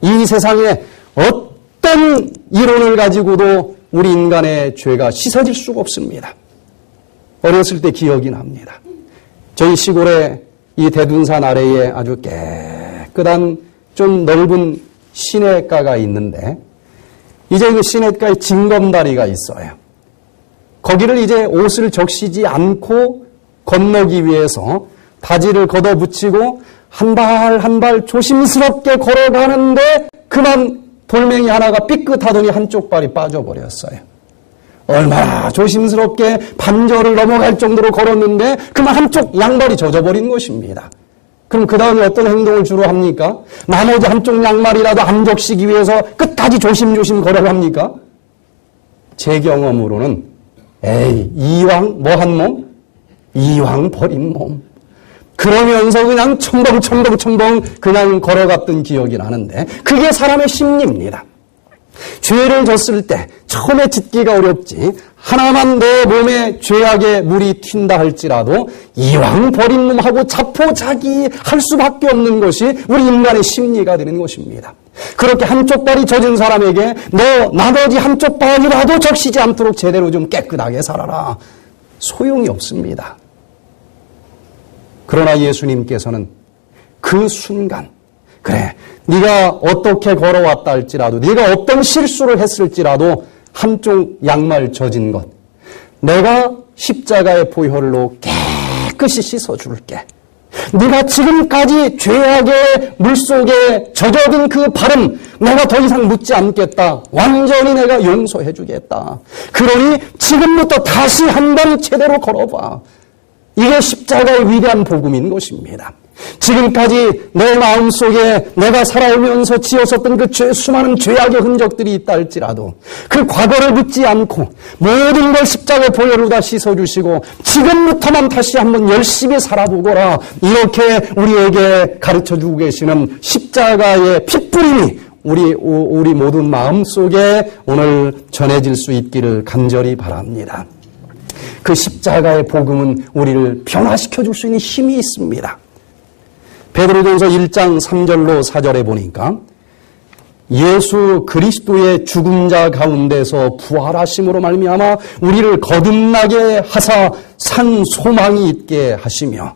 이 세상에 어떤 이론을 가지고도 우리 인간의 죄가 씻어질 수가 없습니다. 어렸을 때 기억이 납니다. 저희 시골에 이 대둔산 아래에 아주 깨끗한 좀 넓은 시냇가가 있는데 이제 그 시냇가에 징검다리가 있어요. 거기를 이제 옷을 적시지 않고 건너기 위해서 바지를 걷어붙이고 한 발 한 발 조심스럽게 걸어가는데 그만 돌멩이 하나가 삐끗하더니 한쪽 발이 빠져버렸어요. 얼마나 조심스럽게 반절을 넘어갈 정도로 걸었는데 그만 한쪽 양발이 젖어버린 것입니다. 그럼 그 다음에 어떤 행동을 주로 합니까? 나머지 한쪽 양말이라도 안 적시기 위해서 끝까지 조심조심 걸어갑니까? 제 경험으로는 이왕 뭐 한 몸? 이왕 버린 몸. 그러면서 그냥 첨벙 그냥 걸어갔던 기억이 나는데 그게 사람의 심리입니다. 죄를 졌을 때 처음에 짖기가 어렵지 하나만 내 몸에 죄악의 물이 튄다 할지라도 이왕 버린 몸하고 자포자기 할 수밖에 없는 것이 우리 인간의 심리가 되는 것입니다. 그렇게 한쪽 발이 젖은 사람에게 너 나머지 한쪽 발이라도 적시지 않도록 제대로 좀 깨끗하게 살아라. 소용이 없습니다. 그러나 예수님께서는 그 순간 그래, 네가 어떻게 걸어왔다 할지라도 네가 어떤 실수를 했을지라도 한쪽 양말 젖은 것 내가 십자가의 보혈로 깨끗이 씻어줄게. 네가 지금까지 죄악의 물속에 젖어든 그 발음 내가 더 이상 묻지 않겠다. 완전히 내가 용서해 주겠다. 그러니 지금부터 다시 한번 제대로 걸어봐. 이게 십자가의 위대한 복음인 것입니다. 지금까지 내 마음속에 내가 살아오면서 지었었던 그 수많은 죄악의 흔적들이 있다 할지라도 그 과거를 묻지 않고 모든 걸 십자가의 보혈로 다 씻어주시고 지금부터만 다시 한번 열심히 살아보거라. 이렇게 우리에게 가르쳐주고 계시는 십자가의 핏부림이 우리 모든 마음속에 오늘 전해질 수 있기를 간절히 바랍니다. 그 십자가의 복음은 우리를 변화시켜 줄 수 있는 힘이 있습니다. 베드로전서 1장 3절로 4절에 보니까 예수 그리스도의 죽은 자 가운데서 부활하심으로 말미암아 우리를 거듭나게 하사 산 소망이 있게 하시며,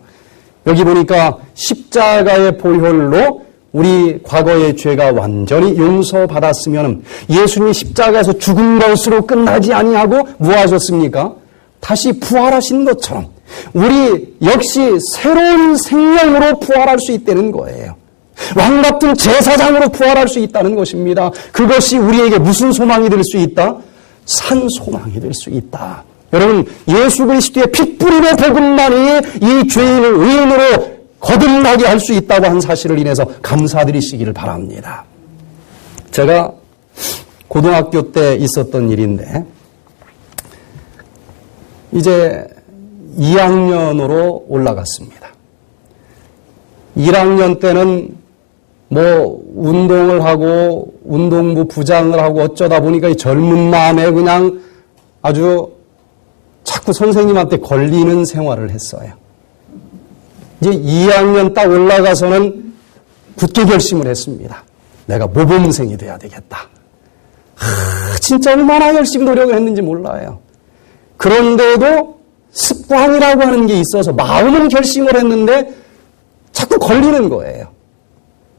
여기 보니까 십자가의 보혈로 우리 과거의 죄가 완전히 용서받았으면 예수님이 십자가에서 죽은 것으로 끝나지 아니하고 무엇하셨습니까? 다시 부활하신 것처럼 우리 역시 새로운 생명으로 부활할 수 있다는 거예요. 왕같은 제사장으로 부활할 수 있다는 것입니다. 그것이 우리에게 무슨 소망이 될 수 있다? 산 소망이 될 수 있다. 여러분, 예수 그리스도의 핏부림의 복음만이 이 죄인을 의인으로 거듭나게 할 수 있다고 한 사실을 인해서 감사드리시기를 바랍니다. 제가 고등학교 때 있었던 일인데 이제 2학년으로 올라갔습니다. 1학년 때는 운동을 하고 운동부 부장을 하고 어쩌다 보니까 이 젊은 마음에 그냥 아주 자꾸 선생님한테 걸리는 생활을 했어요. 이제 2학년 딱 올라가서는 굳게 결심을 했습니다. 내가 모범생이 돼야 되겠다. 진짜 얼마나 열심히 노력을 했는지 몰라요. 그런데도 습관이라고 하는 게 있어서 마음은 결심을 했는데 자꾸 걸리는 거예요.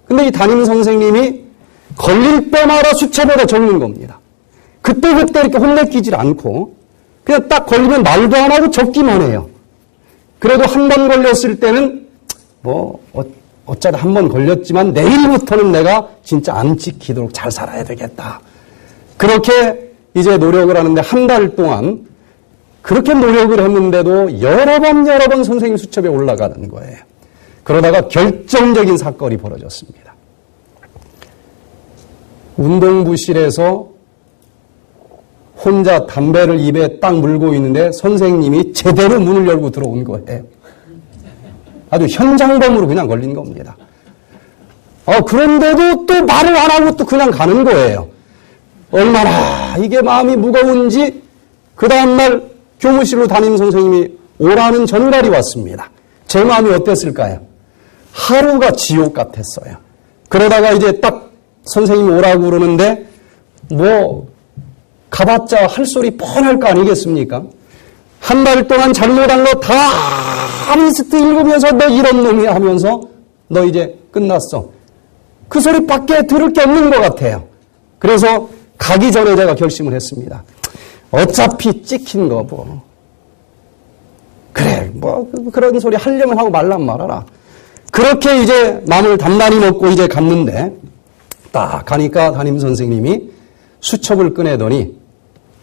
근데 이 담임 선생님이 걸릴 때마다 수첩에다 적는 겁니다. 그때 이렇게 혼내키질 않고 그냥 딱 걸리면 말도 안 하고 적기만 해요. 그래도 한 번 걸렸을 때는 어쩌다 한 번 걸렸지만 내일부터는 내가 진짜 안 지키도록 잘 살아야 되겠다. 그렇게 이제 노력을 하는데 한 달 동안 그렇게 노력을 했는데도 여러 번 선생님 수첩에 올라가는 거예요. 그러다가 결정적인 사건이 벌어졌습니다. 운동부실에서 혼자 담배를 입에 딱 물고 있는데 선생님이 제대로 문을 열고 들어온 거예요. 아주 현장범으로 그냥 걸린 겁니다. 그런데도 또 말을 안 하고 또 그냥 가는 거예요. 얼마나 이게 마음이 무거운지 그 다음날 교무실로 담임 선생님이 오라는 전달이 왔습니다. 제 마음이 어땠을까요? 하루가 지옥 같았어요. 그러다가 이제 딱 선생님이 오라고 그러는데 가봤자 할 소리 뻔할 거 아니겠습니까? 한 달 동안 잘못한 거 다 리스트 읽으면서 너 이런 놈이야 하면서 너 이제 끝났어. 그 소리밖에 들을 게 없는 것 같아요. 그래서 가기 전에 제가 결심을 했습니다. 어차피 찍힌 거 그래 그런 소리 하려면 하고 말란 말아라. 그렇게 이제 마음을 단단히 먹고 이제 갔는데 딱 가니까 담임 선생님이 수첩을 꺼내더니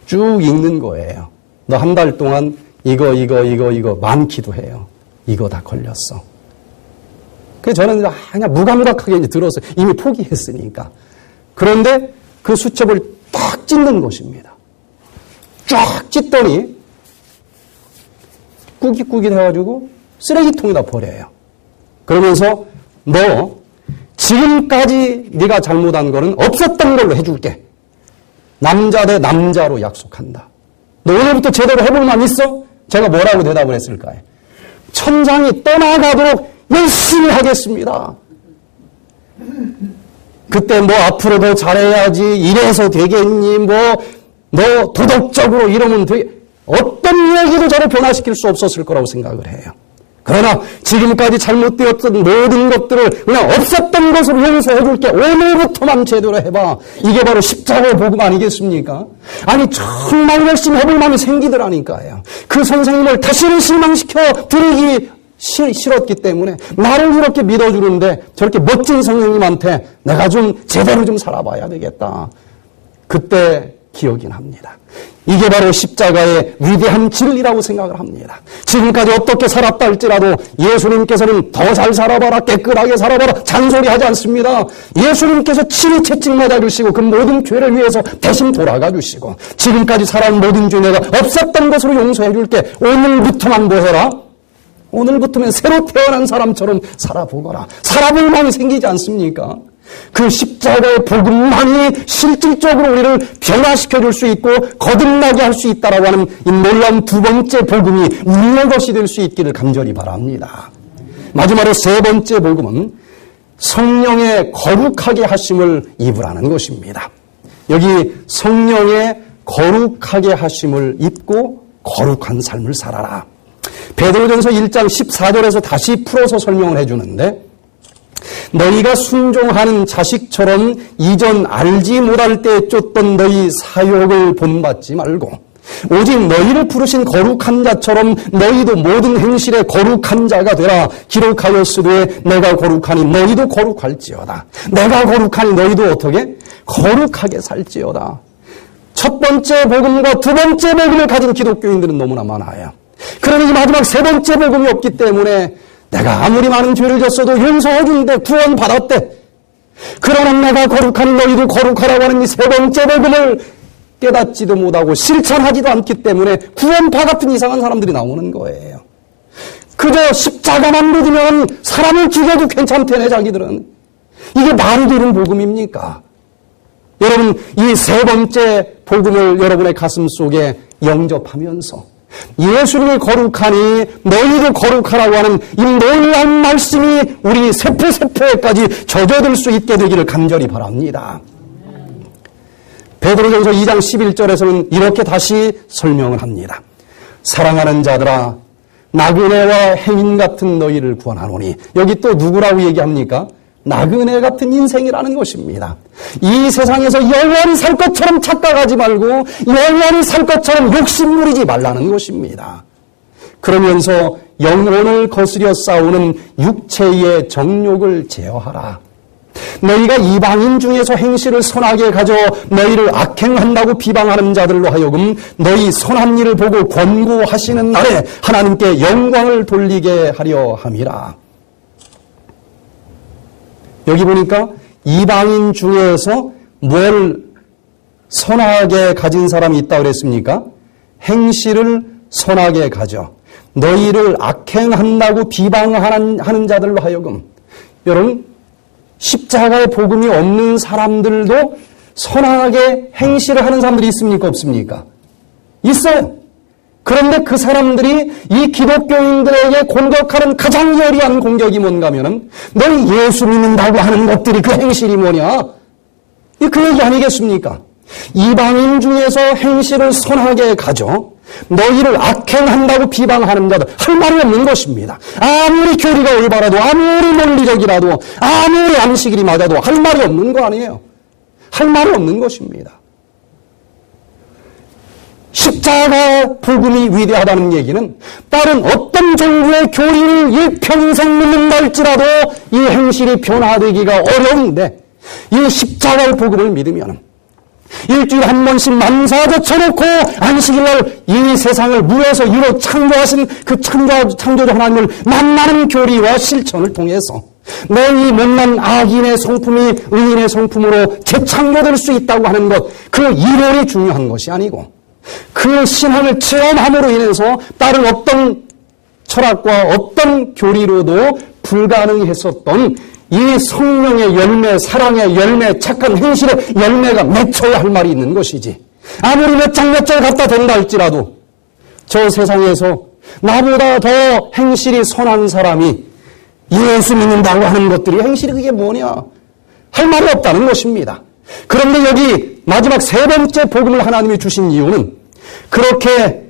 쭉 읽는 거예요. 너 한 달 동안 이거 많기도 해요. 이거 다 걸렸어. 그래서 저는 그냥 무감각하게 이제 들어서 이미 포기했으니까. 그런데 그 수첩을 딱 찢는 것입니다. 쫙 찢더니 꾸깃꾸깃 해가지고 쓰레기통에다 버려요. 그러면서 너 지금까지 네가 잘못한 거는 없었던 걸로 해줄게. 남자 대 남자로 약속한다. 너 오늘부터 제대로 해볼 만 있어? 제가 뭐라고 대답을 했을까요? 천장이 떠나가도록 열심히 하겠습니다. 그때 앞으로 더 잘해야지 이래서 되겠니 너 도덕적으로 이러면 어떤 얘기도 저를 변화시킬 수 없었을 거라고 생각을 해요. 그러나 지금까지 잘못되었던 모든 것들을 그냥 없었던 것으로 용서해 줄게. 오늘부터만 제대로 해봐. 이게 바로 십자가의 복음 아니겠습니까? 아니 정말 열심히 해볼 마음이 생기더라니까요. 그 선생님을 다시는 실망시켜 드리기 싫었기 때문에 나를 이렇게 믿어주는데 저렇게 멋진 성령님한테 내가 좀 제대로 좀 살아봐야 되겠다. 그때 기억이 납니다. 이게 바로 십자가의 위대한 진리라고 생각을 합니다. 지금까지 어떻게 살았다 할지라도 예수님께서는 더 잘 살아봐라, 깨끗하게 살아봐라 잔소리하지 않습니다. 예수님께서 친히 채찍 맞아주시고 그 모든 죄를 위해서 대신 돌아가 주시고 지금까지 살아온 모든 죄 내가 없었던 것으로 용서해 줄게. 오늘부터만 뭐 해라? 오늘부터는 새로 태어난 사람처럼 살아보거라. 살아볼 마음이 생기지 않습니까? 그 십자가의 복음만이 실질적으로 우리를 변화시켜 줄 수 있고 거듭나게 할 수 있다라고 하는 이 놀라운 두 번째 복음이 우리의 것이 될 수 있기를 간절히 바랍니다. 마지막으로 세 번째 복음은 성령의 거룩하게 하심을 입으라는 것입니다. 여기 성령의 거룩하게 하심을 입고 거룩한 삶을 살아라. 베드로전서 1장 14절에서 다시 풀어서 설명을 해주는데 너희가 순종하는 자식처럼 이전 알지 못할 때 쫓던 너희 사욕을 본받지 말고 오직 너희를 부르신 거룩한 자처럼 너희도 모든 행실에 거룩한 자가 되라. 기록하였으되 내가 거룩하니 너희도 거룩할지어다. 내가 거룩하니 너희도 어떻게? 거룩하게 살지어다. 첫 번째 복음과 두 번째 복음을 가진 기독교인들은 너무나 많아요. 그러니 마지막 세 번째 복음이 없기 때문에 내가 아무리 많은 죄를 졌어도 용서해 준대, 구원 받았대. 그러나 내가 거룩하니 너희도 거룩하라고 하는 이 세 번째 복음을 깨닫지도 못하고 실천하지도 않기 때문에 구원파 같은 이상한 사람들이 나오는 거예요. 그저 십자가만 믿으면 사람을 죽여도 괜찮대네 자기들은. 이게 말이 되는 복음입니까? 여러분 이 세 번째 복음을 여러분의 가슴 속에 영접하면서 예수님이 거룩하니 너희도 거룩하라고 하는 이 놀라운 말씀이 우리 세포세포에까지 젖어들 수 있게 되기를 간절히 바랍니다. 베드로전서 2장 11절에서는 이렇게 다시 설명을 합니다. 사랑하는 자들아 나그네와 행인 같은 너희를 구원하노니. 여기 또 누구라고 얘기합니까? 나그네 같은 인생이라는 것입니다. 이 세상에서 영원히 살 것처럼 착각하지 말고 영원히 살 것처럼 욕심부리지 말라는 것입니다. 그러면서 영혼을 거스려 싸우는 육체의 정욕을 제어하라. 너희가 이방인 중에서 행실을 선하게 가져 너희를 악행한다고 비방하는 자들로 하여금 너희 선한 일을 보고 권고하시는 날에 하나님께 영광을 돌리게 하려 함이라. 여기 보니까 이방인 중에서 뭘 선하게 가진 사람이 있다고 그랬습니까? 행실을 선하게 가져 너희를 악행한다고 비방하는 자들로 하여금. 여러분 십자가의 복음이 없는 사람들도 선하게 행실을 하는 사람들이 있습니까? 없습니까? 있어요. 그런데 그 사람들이 이 기독교인들에게 공격하는 가장 예리한 공격이 뭔가 하면은 너희 예수 믿는다고 하는 것들이 그 행실이 뭐냐? 그 얘기 아니겠습니까? 이방인 중에서 행실을 선하게 가져 너희를 악행한다고 비방하는 자들 할 말이 없는 것입니다. 아무리 교리가 올바라도 아무리 논리적이라도 아무리 안식일이 맞아도 할 말이 없는 거 아니에요. 할 말이 없는 것입니다. 십자가 복음이 위대하다는 얘기는 다른 어떤 종교의 교리를 일평생 믿는다 할지라도 이 행실이 변화되기가 어려운데 이 십자가의 복음을 믿으면 일주일에 한 번씩 만사 제쳐놓고 안식일날 이 세상을 무에서 유로 창조하신 그 창조주 하나님을 만나는 교리와 실천을 통해서 너희 못난 악인의 성품이 의인의 성품으로 재창조될 수 있다고 하는 것, 그 이론이 중요한 것이 아니고 그 신앙을 체험함으로 인해서 다른 어떤 철학과 어떤 교리로도 불가능했었던 이 성령의 열매, 사랑의 열매, 착한 행실의 열매가 맺혀야 할 말이 있는 것이지. 아무리 몇 장 몇 절 갖다 댄다 할지라도 저 세상에서 나보다 더 행실이 선한 사람이 예수 믿는다고 하는 것들이 행실이 그게 뭐냐? 할 말이 없다는 것입니다. 그런데 여기 마지막 세 번째 복음을 하나님이 주신 이유는 그렇게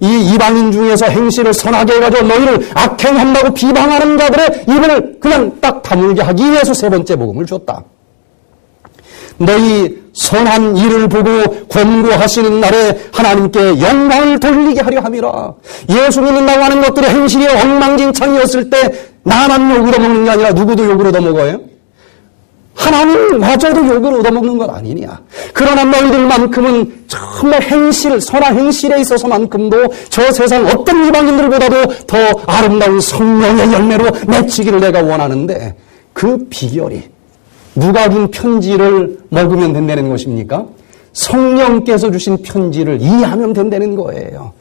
이 이방인 중에서 행실을 선하게 해가지고 너희를 악행한다고 비방하는 자들의 입을 그냥 딱 다물게 하기 위해서 세 번째 복음을 줬다. 너희 선한 일을 보고 권고하시는 날에 하나님께 영광을 돌리게 하려 함이라. 예수 믿는다고 하는 것들이 행실이 엉망진창이었을 때 나만 욕을 얻어먹는 게 아니라 누구도 욕을 얻어먹어요? 하나님마저도 욕을 얻어먹는 것 아니냐. 그러나 너희들만큼은 정말 행실, 선한 행실에 있어서만큼도 저 세상 어떤 이방인들보다도 더 아름다운 성령의 열매로 맺히기를 내가 원하는데, 그 비결이 누가 준 편지를 먹으면 된다는 것입니까? 성령께서 주신 편지를 이해하면 된다는 거예요.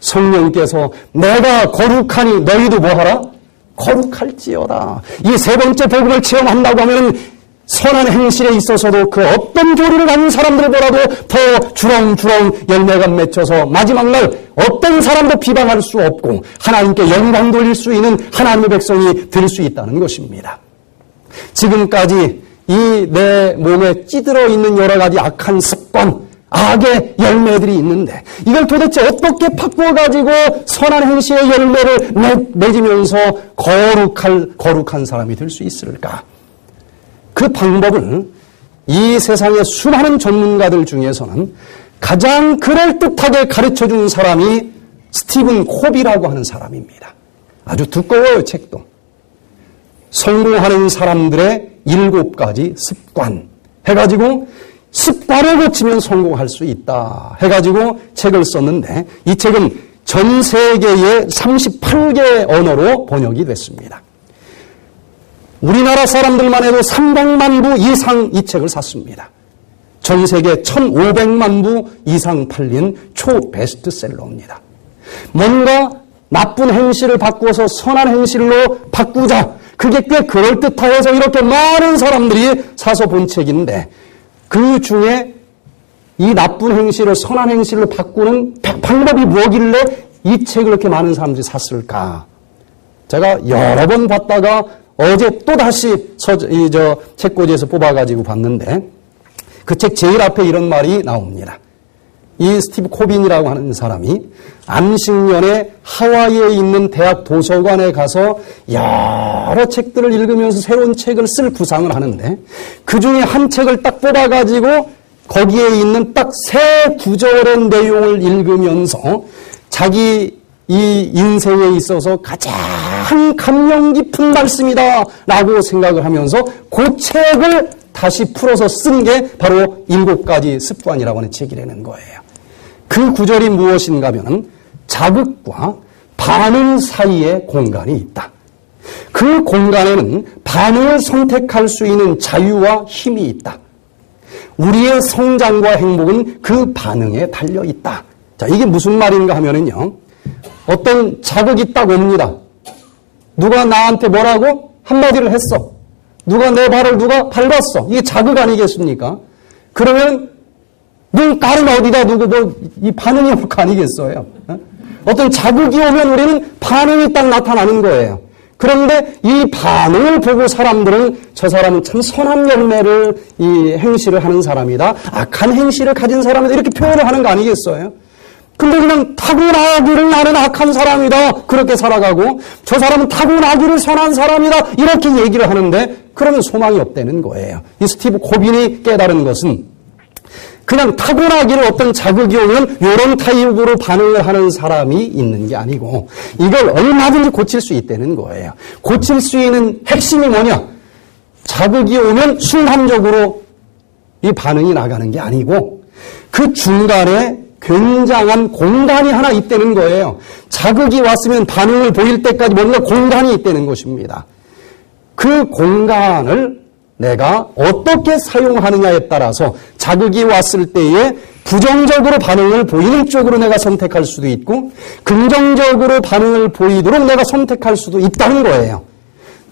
성령께서 내가 거룩하니 너희도 뭐하라? 거룩할지어다. 이 세 번째 복음을 체험한다고 하면 선한 행실에 있어서도 그 어떤 교리를 가진 사람들보다도 더 주렁주렁 열매가 맺혀서 마지막 날 어떤 사람도 비방할 수 없고 하나님께 영광 돌릴 수 있는 하나님의 백성이 될 수 있다는 것입니다. 지금까지 이 내 몸에 찌들어 있는 여러 가지 악한 습관, 악의 열매들이 있는데 이걸 도대체 어떻게 바꿔가지고 선한 행실의 열매를 맺으면서 거룩한 사람이 될 수 있을까? 그 방법을 이 세상의 수많은 전문가들 중에서는 가장 그럴듯하게 가르쳐준 사람이 스티븐 코비라고 하는 사람입니다. 아주 두꺼워요, 책도. 성공하는 사람들의 7가지 습관 해가지고 습관을 고치면 성공할 수 있다 해가지고 책을 썼는데 이 책은 전 세계의 38개 언어로 번역이 됐습니다. 우리나라 사람들만 해도 300만 부 이상 이 책을 샀습니다. 전 세계 1,500만 부 이상 팔린 초베스트셀러입니다. 뭔가 나쁜 행실을 바꾸어서 선한 행실로 바꾸자. 그게 꽤 그럴듯해서 이렇게 많은 사람들이 사서 본 책인데 그 중에 이 나쁜 행실을 선한 행실로 바꾸는 방법이 뭐길래 이 책을 이렇게 많은 사람들이 샀을까? 제가 여러 번 봤다가 어제 또 다시 책꽂이에서 뽑아가지고 봤는데 그 책 제일 앞에 이런 말이 나옵니다. 이 스티브 코빈이라고 하는 사람이 암식년에 하와이에 있는 대학 도서관에 가서 여러 책들을 읽으면서 새로운 책을 쓸 구상을 하는데 그 중에 한 책을 딱 뽑아가지고 거기에 있는 딱 3구절의 내용을 읽으면서 자기 이 인생에 있어서 가장 감명 깊은 말씀이다 라고 생각을 하면서 그 책을 다시 풀어서 쓴 게 바로 7가지 습관이라고 하는 책이라는 거예요. 그 구절이 무엇인가 하면 자극과 반응 사이에 공간이 있다. 그 공간에는 반응을 선택할 수 있는 자유와 힘이 있다. 우리의 성장과 행복은 그 반응에 달려 있다. 자, 이게 무슨 말인가 하면은요. 어떤 자극이 딱 옵니다. 누가 나한테 뭐라고 한마디를 했어. 누가 내 발을 밟았어. 이게 자극 아니겠습니까? 그러면 눈깔은 어디다 두고 이 반응이 올 거 아니겠어요? 어떤 자극이 오면 우리는 반응이 딱 나타나는 거예요. 그런데 이 반응을 보고 사람들은 저 사람은 참 선한 열매를 이 행실을 하는 사람이다. 악한 행실을 가진 사람이다. 이렇게 표현을 하는 거 아니겠어요? 근데 그냥 타고나기를 나는 악한 사람이다. 그렇게 살아가고 저 사람은 타고나기를 선한 사람이다. 이렇게 얘기를 하는데 그러면 소망이 없다는 거예요. 이 스티브 코빈이 깨달은 것은 그냥 타고나기를 어떤 자극이 오면 이런 타입으로 반응을 하는 사람이 있는 게 아니고 이걸 얼마든지 고칠 수 있다는 거예요. 고칠 수 있는 핵심이 뭐냐? 자극이 오면 순간적으로 이 반응이 나가는 게 아니고 그 중간에 굉장한 공간이 하나 있다는 거예요. 자극이 왔으면 반응을 보일 때까지 뭔가 공간이 있다는 것입니다. 그 공간을 내가 어떻게 사용하느냐에 따라서 자극이 왔을 때에 부정적으로 반응을 보이는 쪽으로 내가 선택할 수도 있고 긍정적으로 반응을 보이도록 내가 선택할 수도 있다는 거예요.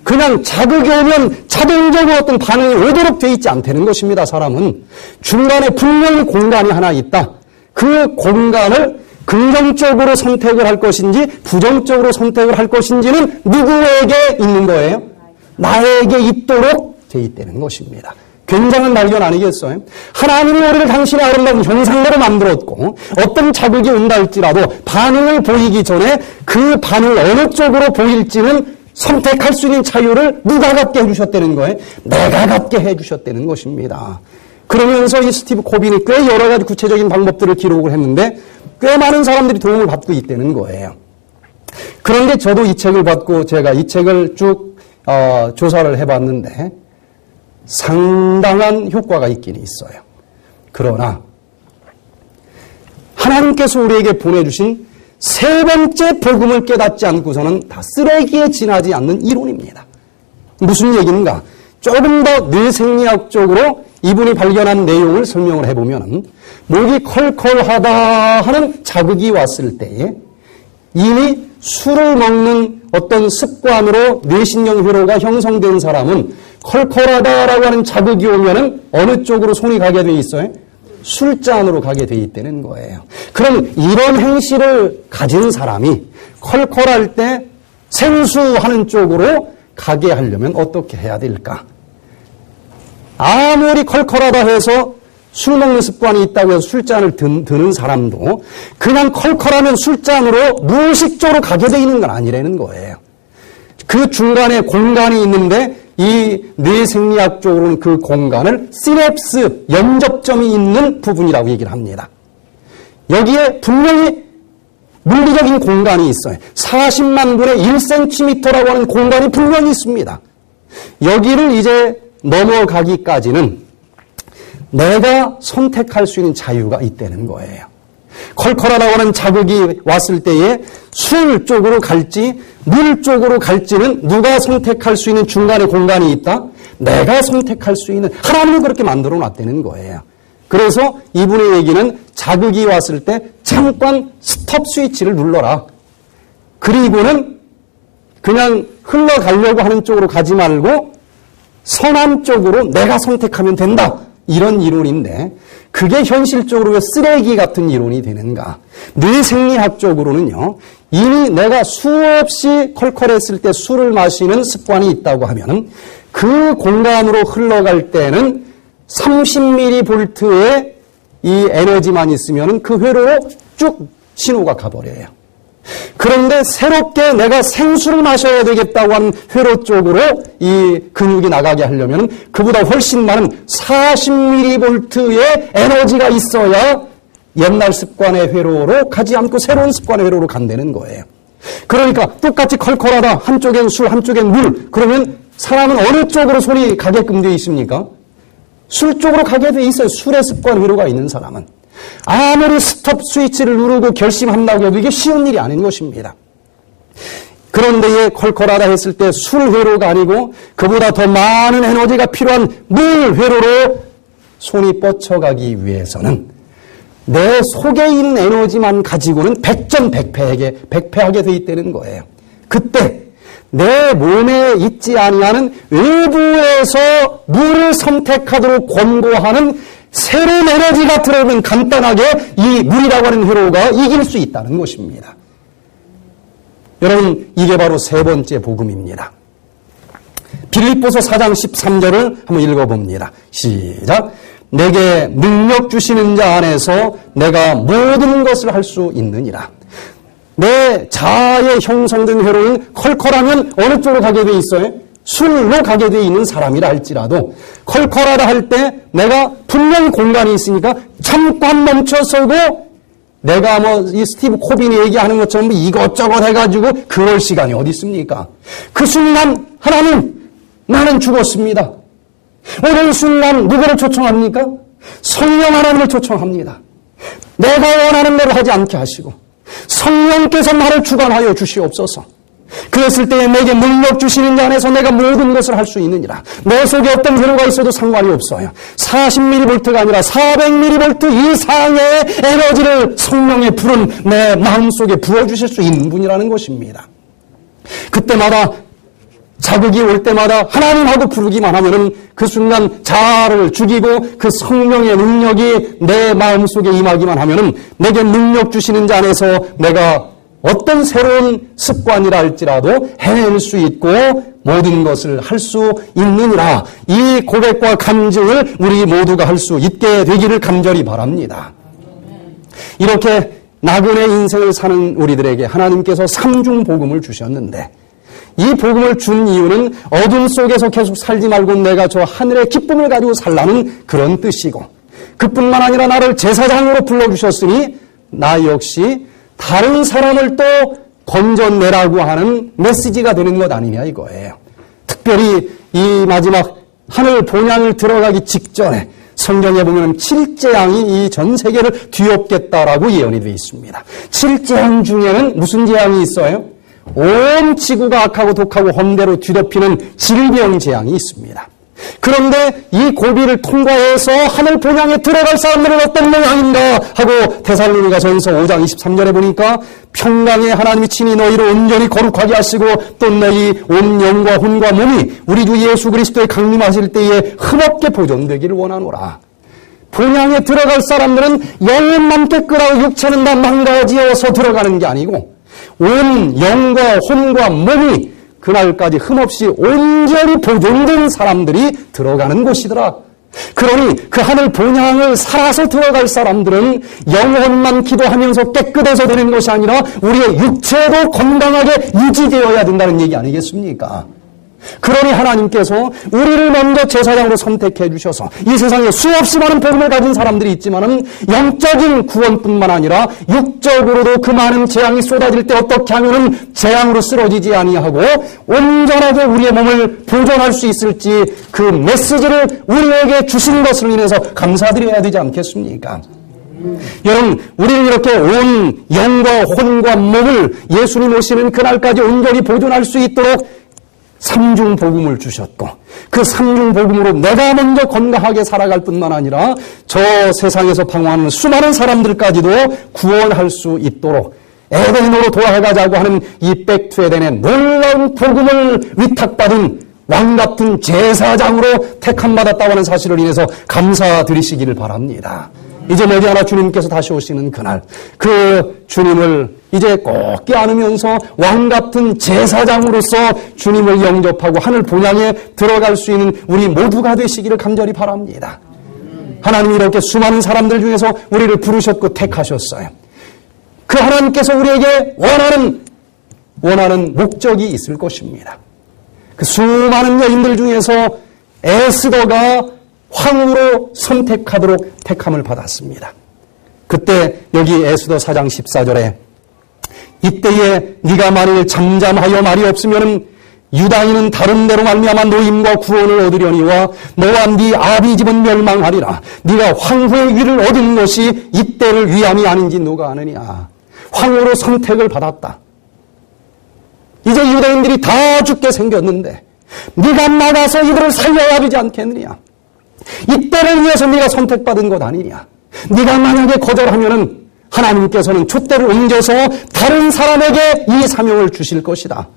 그냥 자극이 오면 자동적으로 어떤 반응이 오도록 돼 있지 않다는 것입니다. 사람은 중간에 분명히 공간이 하나 있다. 그 공간을 긍정적으로 선택을 할 것인지 부정적으로 선택을 할 것인지는 누구에게 있는 거예요? 나에게 있도록 돼 있다는 것입니다. 굉장한 발견 아니겠어요? 하나님이 우리를 당신의 아름다운 형상대로 만들었고 어떤 자극이 온다 할지라도 반응을 보이기 전에 그 반응을 어느 쪽으로 보일지는 선택할 수 있는 자유를 누가 갖게 해주셨다는 거예요? 내가 갖게 해주셨다는 것입니다. 그러면서 이 스티브 코빈이 꽤 여러 가지 구체적인 방법들을 기록을 했는데 꽤 많은 사람들이 도움을 받고 있다는 거예요. 그런데 저도 이 책을 받고 제가 이 책을 쭉 조사를 해봤는데 상당한 효과가 있긴 있어요. 그러나 하나님께서 우리에게 보내주신 세 번째 복음을 깨닫지 않고서는 다 쓰레기에 지나지 않는 이론입니다. 무슨 얘기인가? 조금 더 뇌생리학적으로 이분이 발견한 내용을 설명을 해보면 목이 컬컬하다 하는 자극이 왔을 때에 이미 술을 먹는 어떤 습관으로 뇌신경 회로가 형성된 사람은 컬컬하다라고 하는 자극이 오면은 어느 쪽으로 손이 가게 돼 있어요? 술잔으로 가게 돼 있다는 거예요. 그럼 이런 행실을 가진 사람이 컬컬할 때 생수하는 쪽으로 가게 하려면 어떻게 해야 될까? 아무리 컬컬하다 해서 술 먹는 습관이 있다고 해서 술잔을 드는 사람도 그냥 컬컬하면 술잔으로 무의식적으로 가게 돼 있는 건 아니라는 거예요. 그 중간에 공간이 있는데 이 뇌생리학적으로는 그 공간을 시냅스, 연접점이 있는 부분이라고 얘기를 합니다. 여기에 분명히 물리적인 공간이 있어요. 40만 분의 1cm라고 하는 공간이 분명히 있습니다. 여기를 이제 넘어가기까지는 내가 선택할 수 있는 자유가 있다는 거예요. 컬컬하다고 하는 자극이 왔을 때에 술 쪽으로 갈지 물 쪽으로 갈지는 누가 선택할 수 있는 중간에 공간이 있다? 내가 선택할 수 있는, 하나님이 그렇게 만들어 놨다는 거예요. 그래서 이분의 얘기는 자극이 왔을 때 잠깐 스톱 스위치를 눌러라. 그리고는 그냥 흘러가려고 하는 쪽으로 가지 말고 선한 쪽으로 내가 선택하면 된다. 이런 이론인데 그게 현실적으로 왜 쓰레기 같은 이론이 되는가? 뇌생리학적으로는요. 이미 내가 수없이 컬컬했을 때 술을 마시는 습관이 있다고 하면 그 공간으로 흘러갈 때는 30mV의 이 에너지만 있으면 그 회로로 쭉 신호가 가버려요. 그런데 새롭게 내가 생수를 마셔야 되겠다고 하는 회로 쪽으로 이 근육이 나가게 하려면 그보다 훨씬 많은 40mV의 에너지가 있어야 옛날 습관의 회로로 가지 않고 새로운 습관의 회로로 간다는 거예요. 그러니까 똑같이 컬컬하다. 한쪽엔 술, 한쪽엔 물. 그러면 사람은 어느 쪽으로 손이 가게끔 되어 있습니까? 술 쪽으로 가게 되어 있어요. 술의 습관 회로가 있는 사람은. 아무리 스톱 스위치를 누르고 결심한다고 해도 이게 쉬운 일이 아닌 것입니다. 그런데 컬컬하다 했을 때 술 회로가 아니고 그보다 더 많은 에너지가 필요한 물 회로로 손이 뻗쳐가기 위해서는 내 속에 있는 에너지만 가지고는 100점 100패하게 돼 있다는 거예요. 그때 내 몸에 있지 아니하는 외부에서 물을 선택하도록 권고하는 새로운 에너지가 들어오면 간단하게 이 물이라고 하는 회로가 이길 수 있다는 것입니다. 여러분, 이게 바로 세 번째 복음입니다. 빌립보서 4장 13절을 한번 읽어봅니다. 시작. 내게 능력 주시는 자 안에서 내가 모든 것을 할 수 있느니라. 내 자아에 형성된 회로는 컬컬하면 어느 쪽으로 가게 돼 있어요? 술로 가게 돼 있는 사람이라 할지라도 컬컬하다 할 때 내가 분명히 공간이 있으니까 잠깐 멈춰서고 내가 이 스티브 코빈이 얘기하는 것처럼 이것저것 해가지고 그럴 시간이 어디 있습니까? 그 순간 하나님, 나는 죽었습니다. 오늘 순간 누구를 초청합니까? 성령 하나님을 초청합니다. 내가 원하는 대로 하지 않게 하시고 성령께서 나를 주관하여 주시옵소서. 그랬을 때에 내게 능력 주시는 자 안에서 내가 모든 것을 할 수 있느니라. 내 속에 어떤 회로가 있어도 상관이 없어요. 40mV가 아니라 400mV 이상의 에너지를 성령의 불은 내 마음속에 부어주실 수 있는 분이라는 것입니다. 그때마다 자극이 올 때마다 하나님하고 부르기만 하면은 그 순간 자아를 죽이고 그 성령의 능력이 내 마음속에 임하기만 하면은 내게 능력 주시는 자 안에서 내가 어떤 새로운 습관이라 할지라도 해낼 수 있고 모든 것을 할 수 있느니라. 이 고백과 간증을 우리 모두가 할 수 있게 되기를 간절히 바랍니다. 이렇게 나그네 인생을 사는 우리들에게 하나님께서 삼중 복음을 주셨는데 이 복음을 준 이유는 어둠 속에서 계속 살지 말고 내가 저 하늘의 기쁨을 가지고 살라는 그런 뜻이고, 그뿐만 아니라 나를 제사장으로 불러주셨으니 나 역시 다른 사람을 또 건져내라고 하는 메시지가 되는 것 아니냐 이거예요. 특별히 이 마지막 하늘 본향을 들어가기 직전에 성경에 보면 7재앙이 이 전 세계를 뒤엎겠다라고 예언이 되어 있습니다. 7재앙 중에는 무슨 재앙이 있어요? 온 지구가 악하고 독하고 험대로 뒤덮이는 질병 재앙이 있습니다. 그런데 이 고비를 통과해서 하늘 본향에 들어갈 사람들은 어떤 모양인가 하고 데살로니가전서 5장 23절에 보니까 평강의 하나님이 친히 너희를 온전히 거룩하게 하시고 또 너희 온 영과 혼과 몸이 우리 주 예수 그리스도의 강림하실 때에 흠없게 보존되기를 원하노라. 본향에 들어갈 사람들은 영혼만 깨끗하고 육체는 다 망가지어서 들어가는 게 아니고 온 영과 혼과 몸이 그날까지 흠없이 온전히 보존된 사람들이 들어가는 곳이더라. 그러니 그 하늘 본향을 살아서 들어갈 사람들은 영혼만 기도하면서 깨끗해서 되는 것이 아니라 우리의 육체도 건강하게 유지되어야 된다는 얘기 아니겠습니까? 그러니 하나님께서 우리를 먼저 제사장으로 선택해 주셔서 이 세상에 수없이 많은 복음을 가진 사람들이 있지만은 영적인 구원뿐만 아니라 육적으로도 그 많은 재앙이 쏟아질 때 어떻게 하면은 재앙으로 쓰러지지 아니하고 온전하게 우리의 몸을 보존할 수 있을지 그 메시지를 우리에게 주신 것을 인해서 감사드려야 되지 않겠습니까? 여러분, 우리는 이렇게 온 영과 혼과 몸을 예수님 오시는 그날까지 온전히 보존할 수 있도록 삼중 복음을 주셨고 그 삼중 복음으로 내가 먼저 건강하게 살아갈 뿐만 아니라 저 세상에서 방황하는 수많은 사람들까지도 구원할 수 있도록 에덴으로 돌아가자고 하는 이 백투 에덴의 놀라운 복음을 위탁받은 왕 같은 제사장으로 택함받았다고 하는 사실을 인해서 감사드리시기를 바랍니다. 이제 머지않아 주님께서 다시 오시는 그날 그 주님을 이제 꼭 껴안으면서 왕 같은 제사장으로서 주님을 영접하고 하늘 본향에 들어갈 수 있는 우리 모두가 되시기를 간절히 바랍니다. 하나님이 이렇게 수많은 사람들 중에서 우리를 부르셨고 택하셨어요. 그 하나님께서 우리에게 원하는 목적이 있을 것입니다. 그 수많은 여인들 중에서 에스더가 황후로 선택하도록 택함을 받았습니다. 그때 여기 에스더 4장 14절에 이때에 네가 만일 잠잠하여 말이 없으면 유다인은 다른 데로 말미암아 노임과 구원을 얻으려니와 너와 네 아비 집은 멸망하리라. 네가 황후의 위를 얻은 것이 이때를 위함이 아닌지 누가 아느냐. 황후로 선택을 받았다. 이제 유다인들이 다 죽게 생겼는데 네가 나가서 이들을 살려야 되지 않겠느냐. 이때를 위해서 네가 선택받은 것 아니냐. 네가 만약에 거절하면은 하나님께서는 촛대를 옮겨서 다른 사람에게 이 사명을 주실 것이다.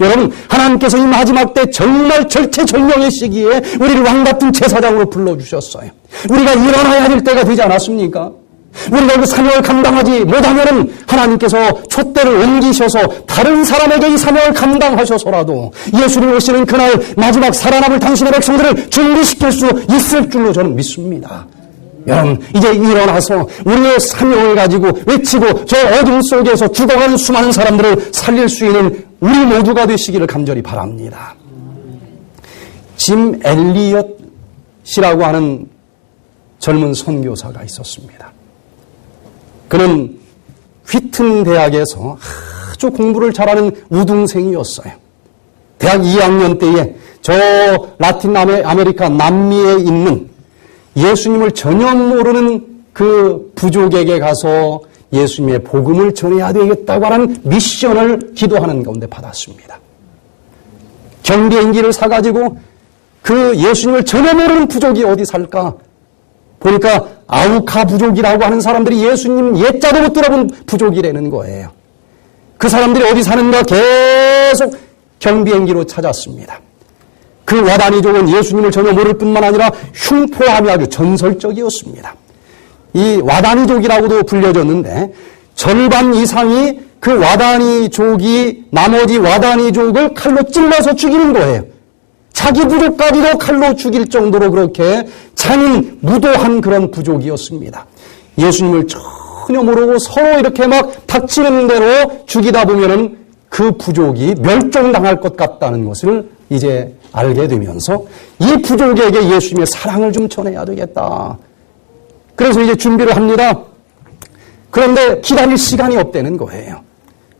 여러분, 하나님께서 이 마지막 때 정말 절체절명의 시기에 우리를 왕같은 제사장으로 불러주셨어요. 우리가 일어나야 될 때가 되지 않았습니까? 우리가 그 사명을 감당하지 못하면은 하나님께서 촛대를 옮기셔서 다른 사람에게 이 사명을 감당하셔서라도 예수님 오시는 그날 마지막 살아남을 당신의 백성들을 준비시킬 수 있을 줄로 저는 믿습니다. 여러분, 이제 일어나서 우리의 사명을 가지고 외치고 저 어둠 속에서 죽어가는 수많은 사람들을 살릴 수 있는 우리 모두가 되시기를 간절히 바랍니다. 짐 엘리엇이라고 하는 젊은 선교사가 있었습니다. 그는 휘튼 대학에서 아주 공부를 잘하는 우등생이었어요. 대학 2학년 때에 저 라틴 아메리카 남미에 있는 예수님을 전혀 모르는 그 부족에게 가서 예수님의 복음을 전해야 되겠다고 하는 미션을 기도하는 가운데 받았습니다. 경비행기를 사가지고 그 예수님을 전혀 모르는 부족이 어디 살까? 보니까 아우카 부족이라고 하는 사람들이 예수님 예자도 못 들어본 부족이라는 거예요. 그 사람들이 어디 사는가 계속 경비행기로 찾았습니다. 그 와다니족은 예수님을 전혀 모를 뿐만 아니라 흉포함이 아주 전설적이었습니다. 이 와다니족이라고도 불려졌는데 절반 이상이 그 와다니족이 나머지 와다니족을 칼로 찔러서 죽이는 거예요. 자기 부족까지도 칼로 죽일 정도로 그렇게 잔인 무도한 그런 부족이었습니다. 예수님을 전혀 모르고 서로 이렇게 막 닥치는 대로 죽이다 보면은 그 부족이 멸종당할 것 같다는 것을 이제 알게 되면서 이 부족에게 예수님의 사랑을 좀 전해야 되겠다. 그래서 이제 준비를 합니다. 그런데 기다릴 시간이 없다는 거예요.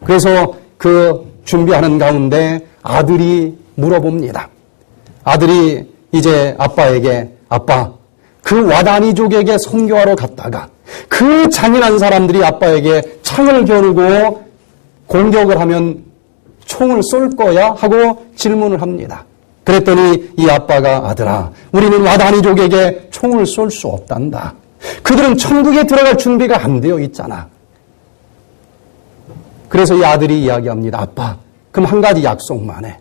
그래서 그 준비하는 가운데 아들이 물어봅니다. 아들이 이제 아빠에게, 아빠, 그 와다니족에게 선교하러 갔다가 그 잔인한 사람들이 아빠에게 창을 겨누고 공격을 하면 총을 쏠 거야? 하고 질문을 합니다. 그랬더니 이 아빠가, 아들아, 우리는 와다니족에게 총을 쏠 수 없단다. 그들은 천국에 들어갈 준비가 안 되어 있잖아. 그래서 이 아들이 이야기합니다. 아빠, 그럼 한 가지 약속만 해.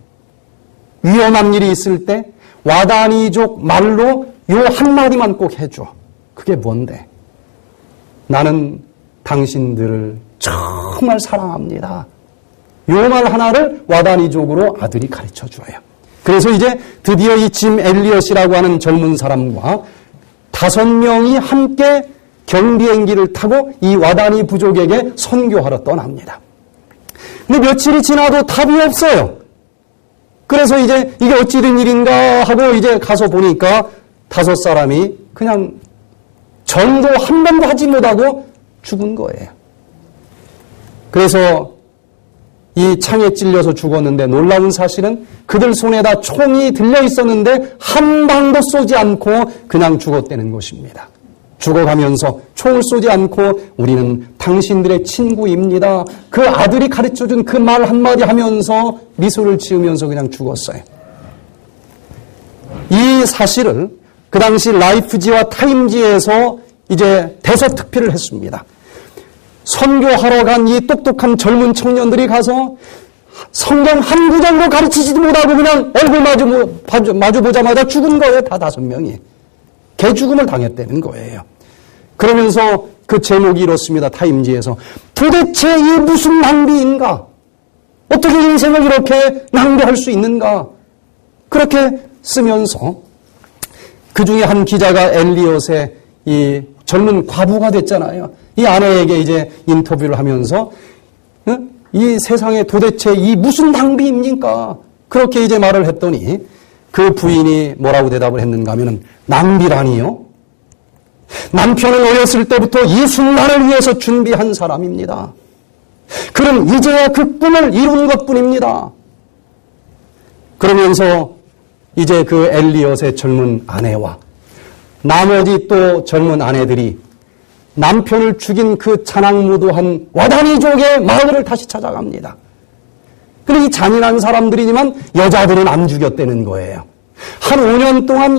위험한 일이 있을 때 와다니족 말로 요 한마디만 꼭 해줘. 그게 뭔데? 나는 당신들을 정말 사랑합니다. 요 말 하나를 와다니족으로 아들이 가르쳐 줘요. 그래서 이제 드디어 이 짐 엘리엇이라고 하는 젊은 사람과 5명이 함께 경비행기를 타고 이 와다니 부족에게 선교하러 떠납니다. 근데 며칠이 지나도 답이 없어요. 그래서 이제 이게 어찌 된 일인가 하고 이제 가서 보니까 5사람이 그냥 전도 한 번도 하지 못하고 죽은 거예요. 그래서 이 창에 찔려서 죽었는데 놀라운 사실은 그들 손에다 총이 들려 있었는데 한 방도 쏘지 않고 그냥 죽었다는 것입니다. 죽어가면서 총을 쏘지 않고 우리는 당신들의 친구입니다. 그 아들이 가르쳐준 그 말 한마디 하면서 미소를 지으면서 그냥 죽었어요. 이 사실을 그 당시 라이프지와 타임지에서 이제 대서특필을 했습니다. 선교하러 간 이 똑똑한 젊은 청년들이 가서 성경 한 구절도 가르치지도 못하고 그냥 얼굴 마주 보자마자 죽은 거예요. 다 5명이. 개죽음을 당했다는 거예요. 그러면서 그 제목이 이렇습니다. 타임지에서. 도대체 이 무슨 낭비인가? 어떻게 인생을 이렇게 낭비할 수 있는가? 그렇게 쓰면서 그 중에 한 기자가 엘리엇의 이 젊은 과부가 됐잖아요. 이 아내에게 이제 인터뷰를 하면서 이 세상에 도대체 이 무슨 낭비입니까? 그렇게 이제 말을 했더니 그 부인이 뭐라고 대답을 했는가 하면은 낭비라니요? 남편은 어렸을 때부터 이 순간을 위해서 준비한 사람입니다. 그는 이제야 그 꿈을 이룬 것뿐입니다. 그러면서 이제 그 엘리엇의 젊은 아내와 나머지 또 젊은 아내들이 남편을 죽인 그 잔악무도한 와다니족의 마을을 다시 찾아갑니다. 그런데 이 잔인한 사람들이지만 여자들은 안 죽였다는 거예요. 한 5년 동안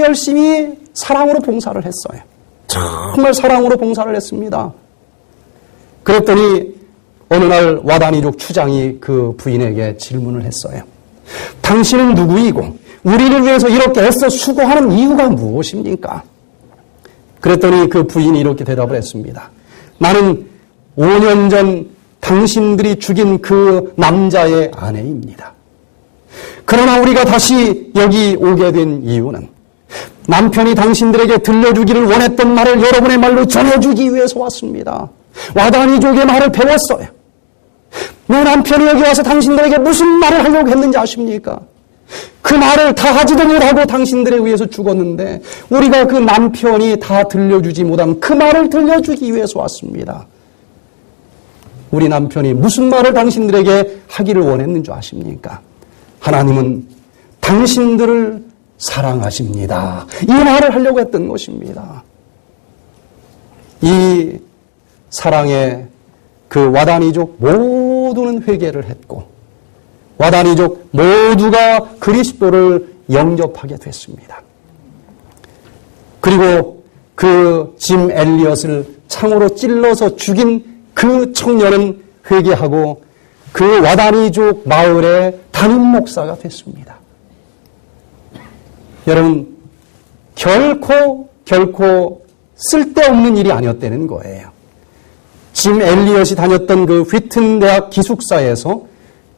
열심히 사랑으로 봉사를 했어요. 정말 사랑으로 봉사를 했습니다. 그랬더니 어느 날 와다니족 추장이 그 부인에게 질문을 했어요. 당신은 누구이고 우리를 위해서 이렇게 애써 수고하는 이유가 무엇입니까? 그랬더니 그 부인이 이렇게 대답을 했습니다. 나는 5년 전 당신들이 죽인 그 남자의 아내입니다. 그러나 우리가 다시 여기 오게 된 이유는 남편이 당신들에게 들려주기를 원했던 말을 여러분의 말로 전해주기 위해서 왔습니다. 와다니족의 말을 배웠어요. 내 남편이 여기 와서 당신들에게 무슨 말을 하려고 했는지 아십니까? 그 말을 다 하지도 못하고 당신들에 의해서 죽었는데 우리가 그 남편이 다 들려주지 못한 그 말을 들려주기 위해서 왔습니다. 우리 남편이 무슨 말을 당신들에게 하기를 원했는 줄 아십니까? 하나님은 당신들을 사랑하십니다. 이 말을 하려고 했던 것입니다. 이 사랑에 그 와다니족 모두는 회개를 했고 와다니족 모두가 그리스도를 영접하게 됐습니다. 그리고 그 짐 엘리엇을 창으로 찔러서 죽인 그 청년은 회개하고 그 와다니족 마을의 담임 목사가 됐습니다. 여러분, 결코 쓸데없는 일이 아니었다는 거예요. 짐 엘리엇이 다녔던 그 휘튼 대학 기숙사에서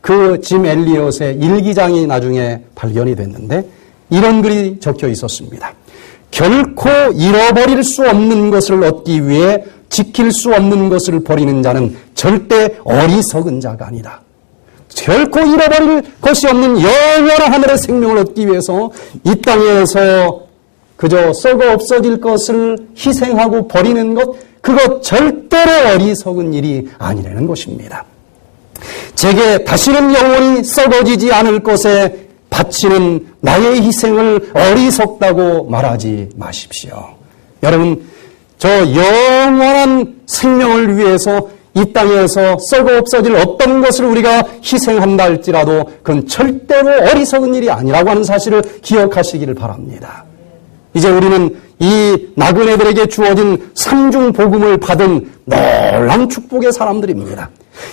그 짐 엘리엇의 일기장이 나중에 발견이 됐는데 이런 글이 적혀 있었습니다. 결코 잃어버릴 수 없는 것을 얻기 위해 지킬 수 없는 것을 버리는 자는 절대 어리석은 자가 아니다. 결코 잃어버릴 것이 없는 영원한 하늘의 생명을 얻기 위해서 이 땅에서 그저 썩어 없어질 것을 희생하고 버리는 것, 그것 절대로 어리석은 일이 아니라는 것입니다. 제게 다시는 영원히 썩어지지 않을 것에 바치는 나의 희생을 어리석다고 말하지 마십시오. 여러분, 저 영원한 생명을 위해서 이 땅에서 썩어 없어질 어떤 것을 우리가 희생한다 할지라도 그건 절대로 어리석은 일이 아니라고 하는 사실을 기억하시기를 바랍니다. 이제 우리는 이 나그네들에게 주어진 삼중 복음을 받은 놀라운 축복의 사람들입니다.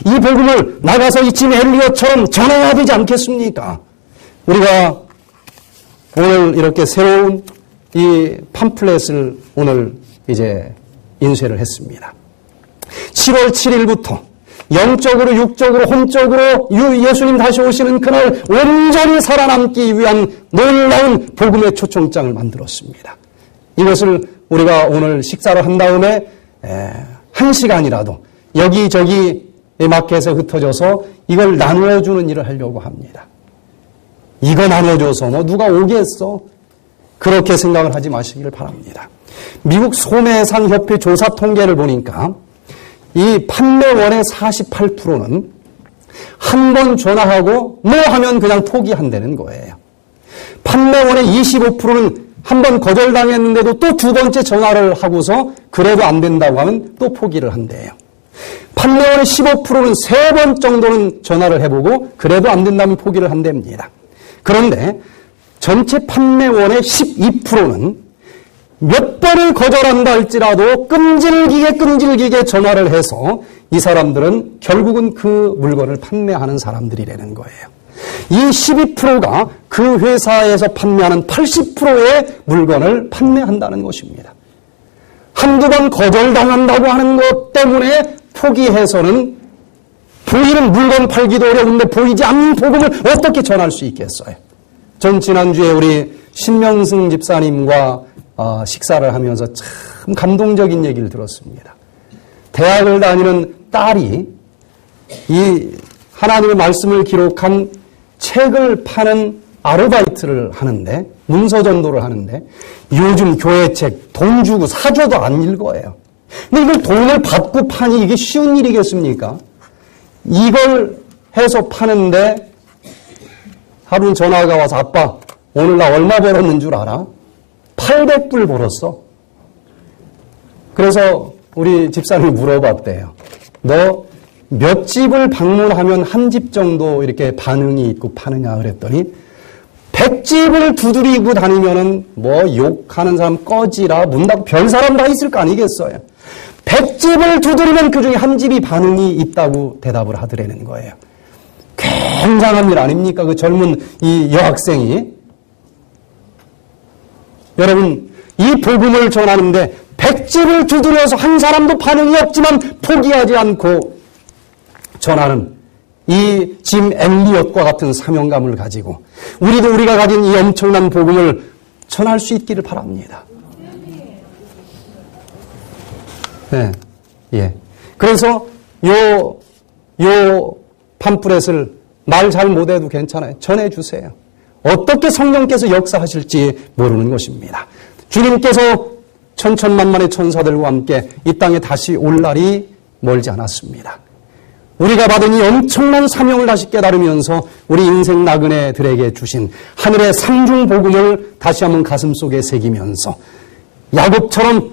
이 복음을 나가서 이 짐 엘리엇처럼 전해야 되지 않겠습니까? 우리가 오늘 이렇게 새로운 이 팜플렛을 오늘 이제 인쇄를 했습니다. 7월 7일부터 영적으로 육적으로 혼적으로 예수님 다시 오시는 그날 온전히 살아남기 위한 놀라운 복음의 초청장을 만들었습니다. 이것을 우리가 오늘 식사를 한 다음에 1시간이라도 여기저기 마켓에 흩어져서 이걸 나누어주는 일을 하려고 합니다. 이거 나눠줘서 뭐 누가 오겠어? 그렇게 생각을 하지 마시기를 바랍니다. 미국 소매상협회 조사 통계를 보니까 이 판매원의 48%는 한 번 전화하고 뭐 하면 그냥 포기한다는 거예요. 판매원의 25%는 한 번 거절당했는데도 또 두 번째 전화를 하고서 그래도 안 된다고 하면 또 포기를 한대요. 판매원의 15%는 3번 정도는 전화를 해보고 그래도 안 된다면 포기를 한답니다. 그런데 전체 판매원의 12%는 몇 번을 거절한다 할지라도 끈질기게 전화를 해서 이 사람들은 결국은 그 물건을 판매하는 사람들이라는 거예요. 이 12%가 그 회사에서 판매하는 80%의 물건을 판매한다는 것입니다. 한두 번 거절당한다고 하는 것 때문에 포기해서는 보이는 물건 팔기도 어려운데 보이지 않는 복음을 어떻게 전할 수 있겠어요? 전 지난주에 우리 신명승 집사님과 식사를 하면서 참 감동적인 얘기를 들었습니다. 대학을 다니는 딸이 이 하나님의 말씀을 기록한 책을 파는 아르바이트를 하는데, 문서 전도를 하는데 요즘 교회 책 돈 주고 사줘도 안 읽어요. 근데 이걸 돈을 받고 파니 이게 쉬운 일이겠습니까? 이걸 해서 파는데 하루는 전화가 와서 아빠 오늘 나 얼마 벌었는 줄 알아? 800불 벌었어. 그래서 우리 집사님이 물어봤대요. 너 몇 집을 방문하면 한 집 정도 이렇게 반응이 있고 파느냐 그랬더니 100집을 두드리고 다니면은 뭐 욕하는 사람 꺼지라 문 닫고 별 사람 다 있을 거 아니겠어요. 100집을 두드리면 그중에 한 집이 반응이 있다고 대답을 하더라는 거예요. 굉장한 일 아닙니까? 그 젊은 이 여학생이. 여러분, 이 복음을 전하는데 100집을 두드려서 한 사람도 반응이 없지만 포기하지 않고 전하는 이 짐 엘리엇과 같은 사명감을 가지고 우리도 우리가 가진 이 엄청난 복음을 전할 수 있기를 바랍니다. 네, 예. 그래서 요 팜플렛을 말 잘 못해도 괜찮아요. 전해주세요. 어떻게 성령께서 역사하실지 모르는 것입니다. 주님께서 천천만만의 천사들과 함께 이 땅에 다시 올 날이 멀지 않았습니다. 우리가 받은 이 엄청난 사명을 다시 깨달으면서 우리 인생 나그네들에게 주신 하늘의 삼중 복음을 다시 한번 가슴속에 새기면서 야곱처럼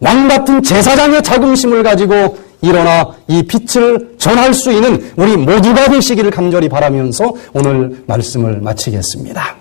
왕같은 제사장의 자긍심을 가지고 일어나 이 빛을 전할 수 있는 우리 모두가 되시기를 간절히 바라면서 오늘 말씀을 마치겠습니다.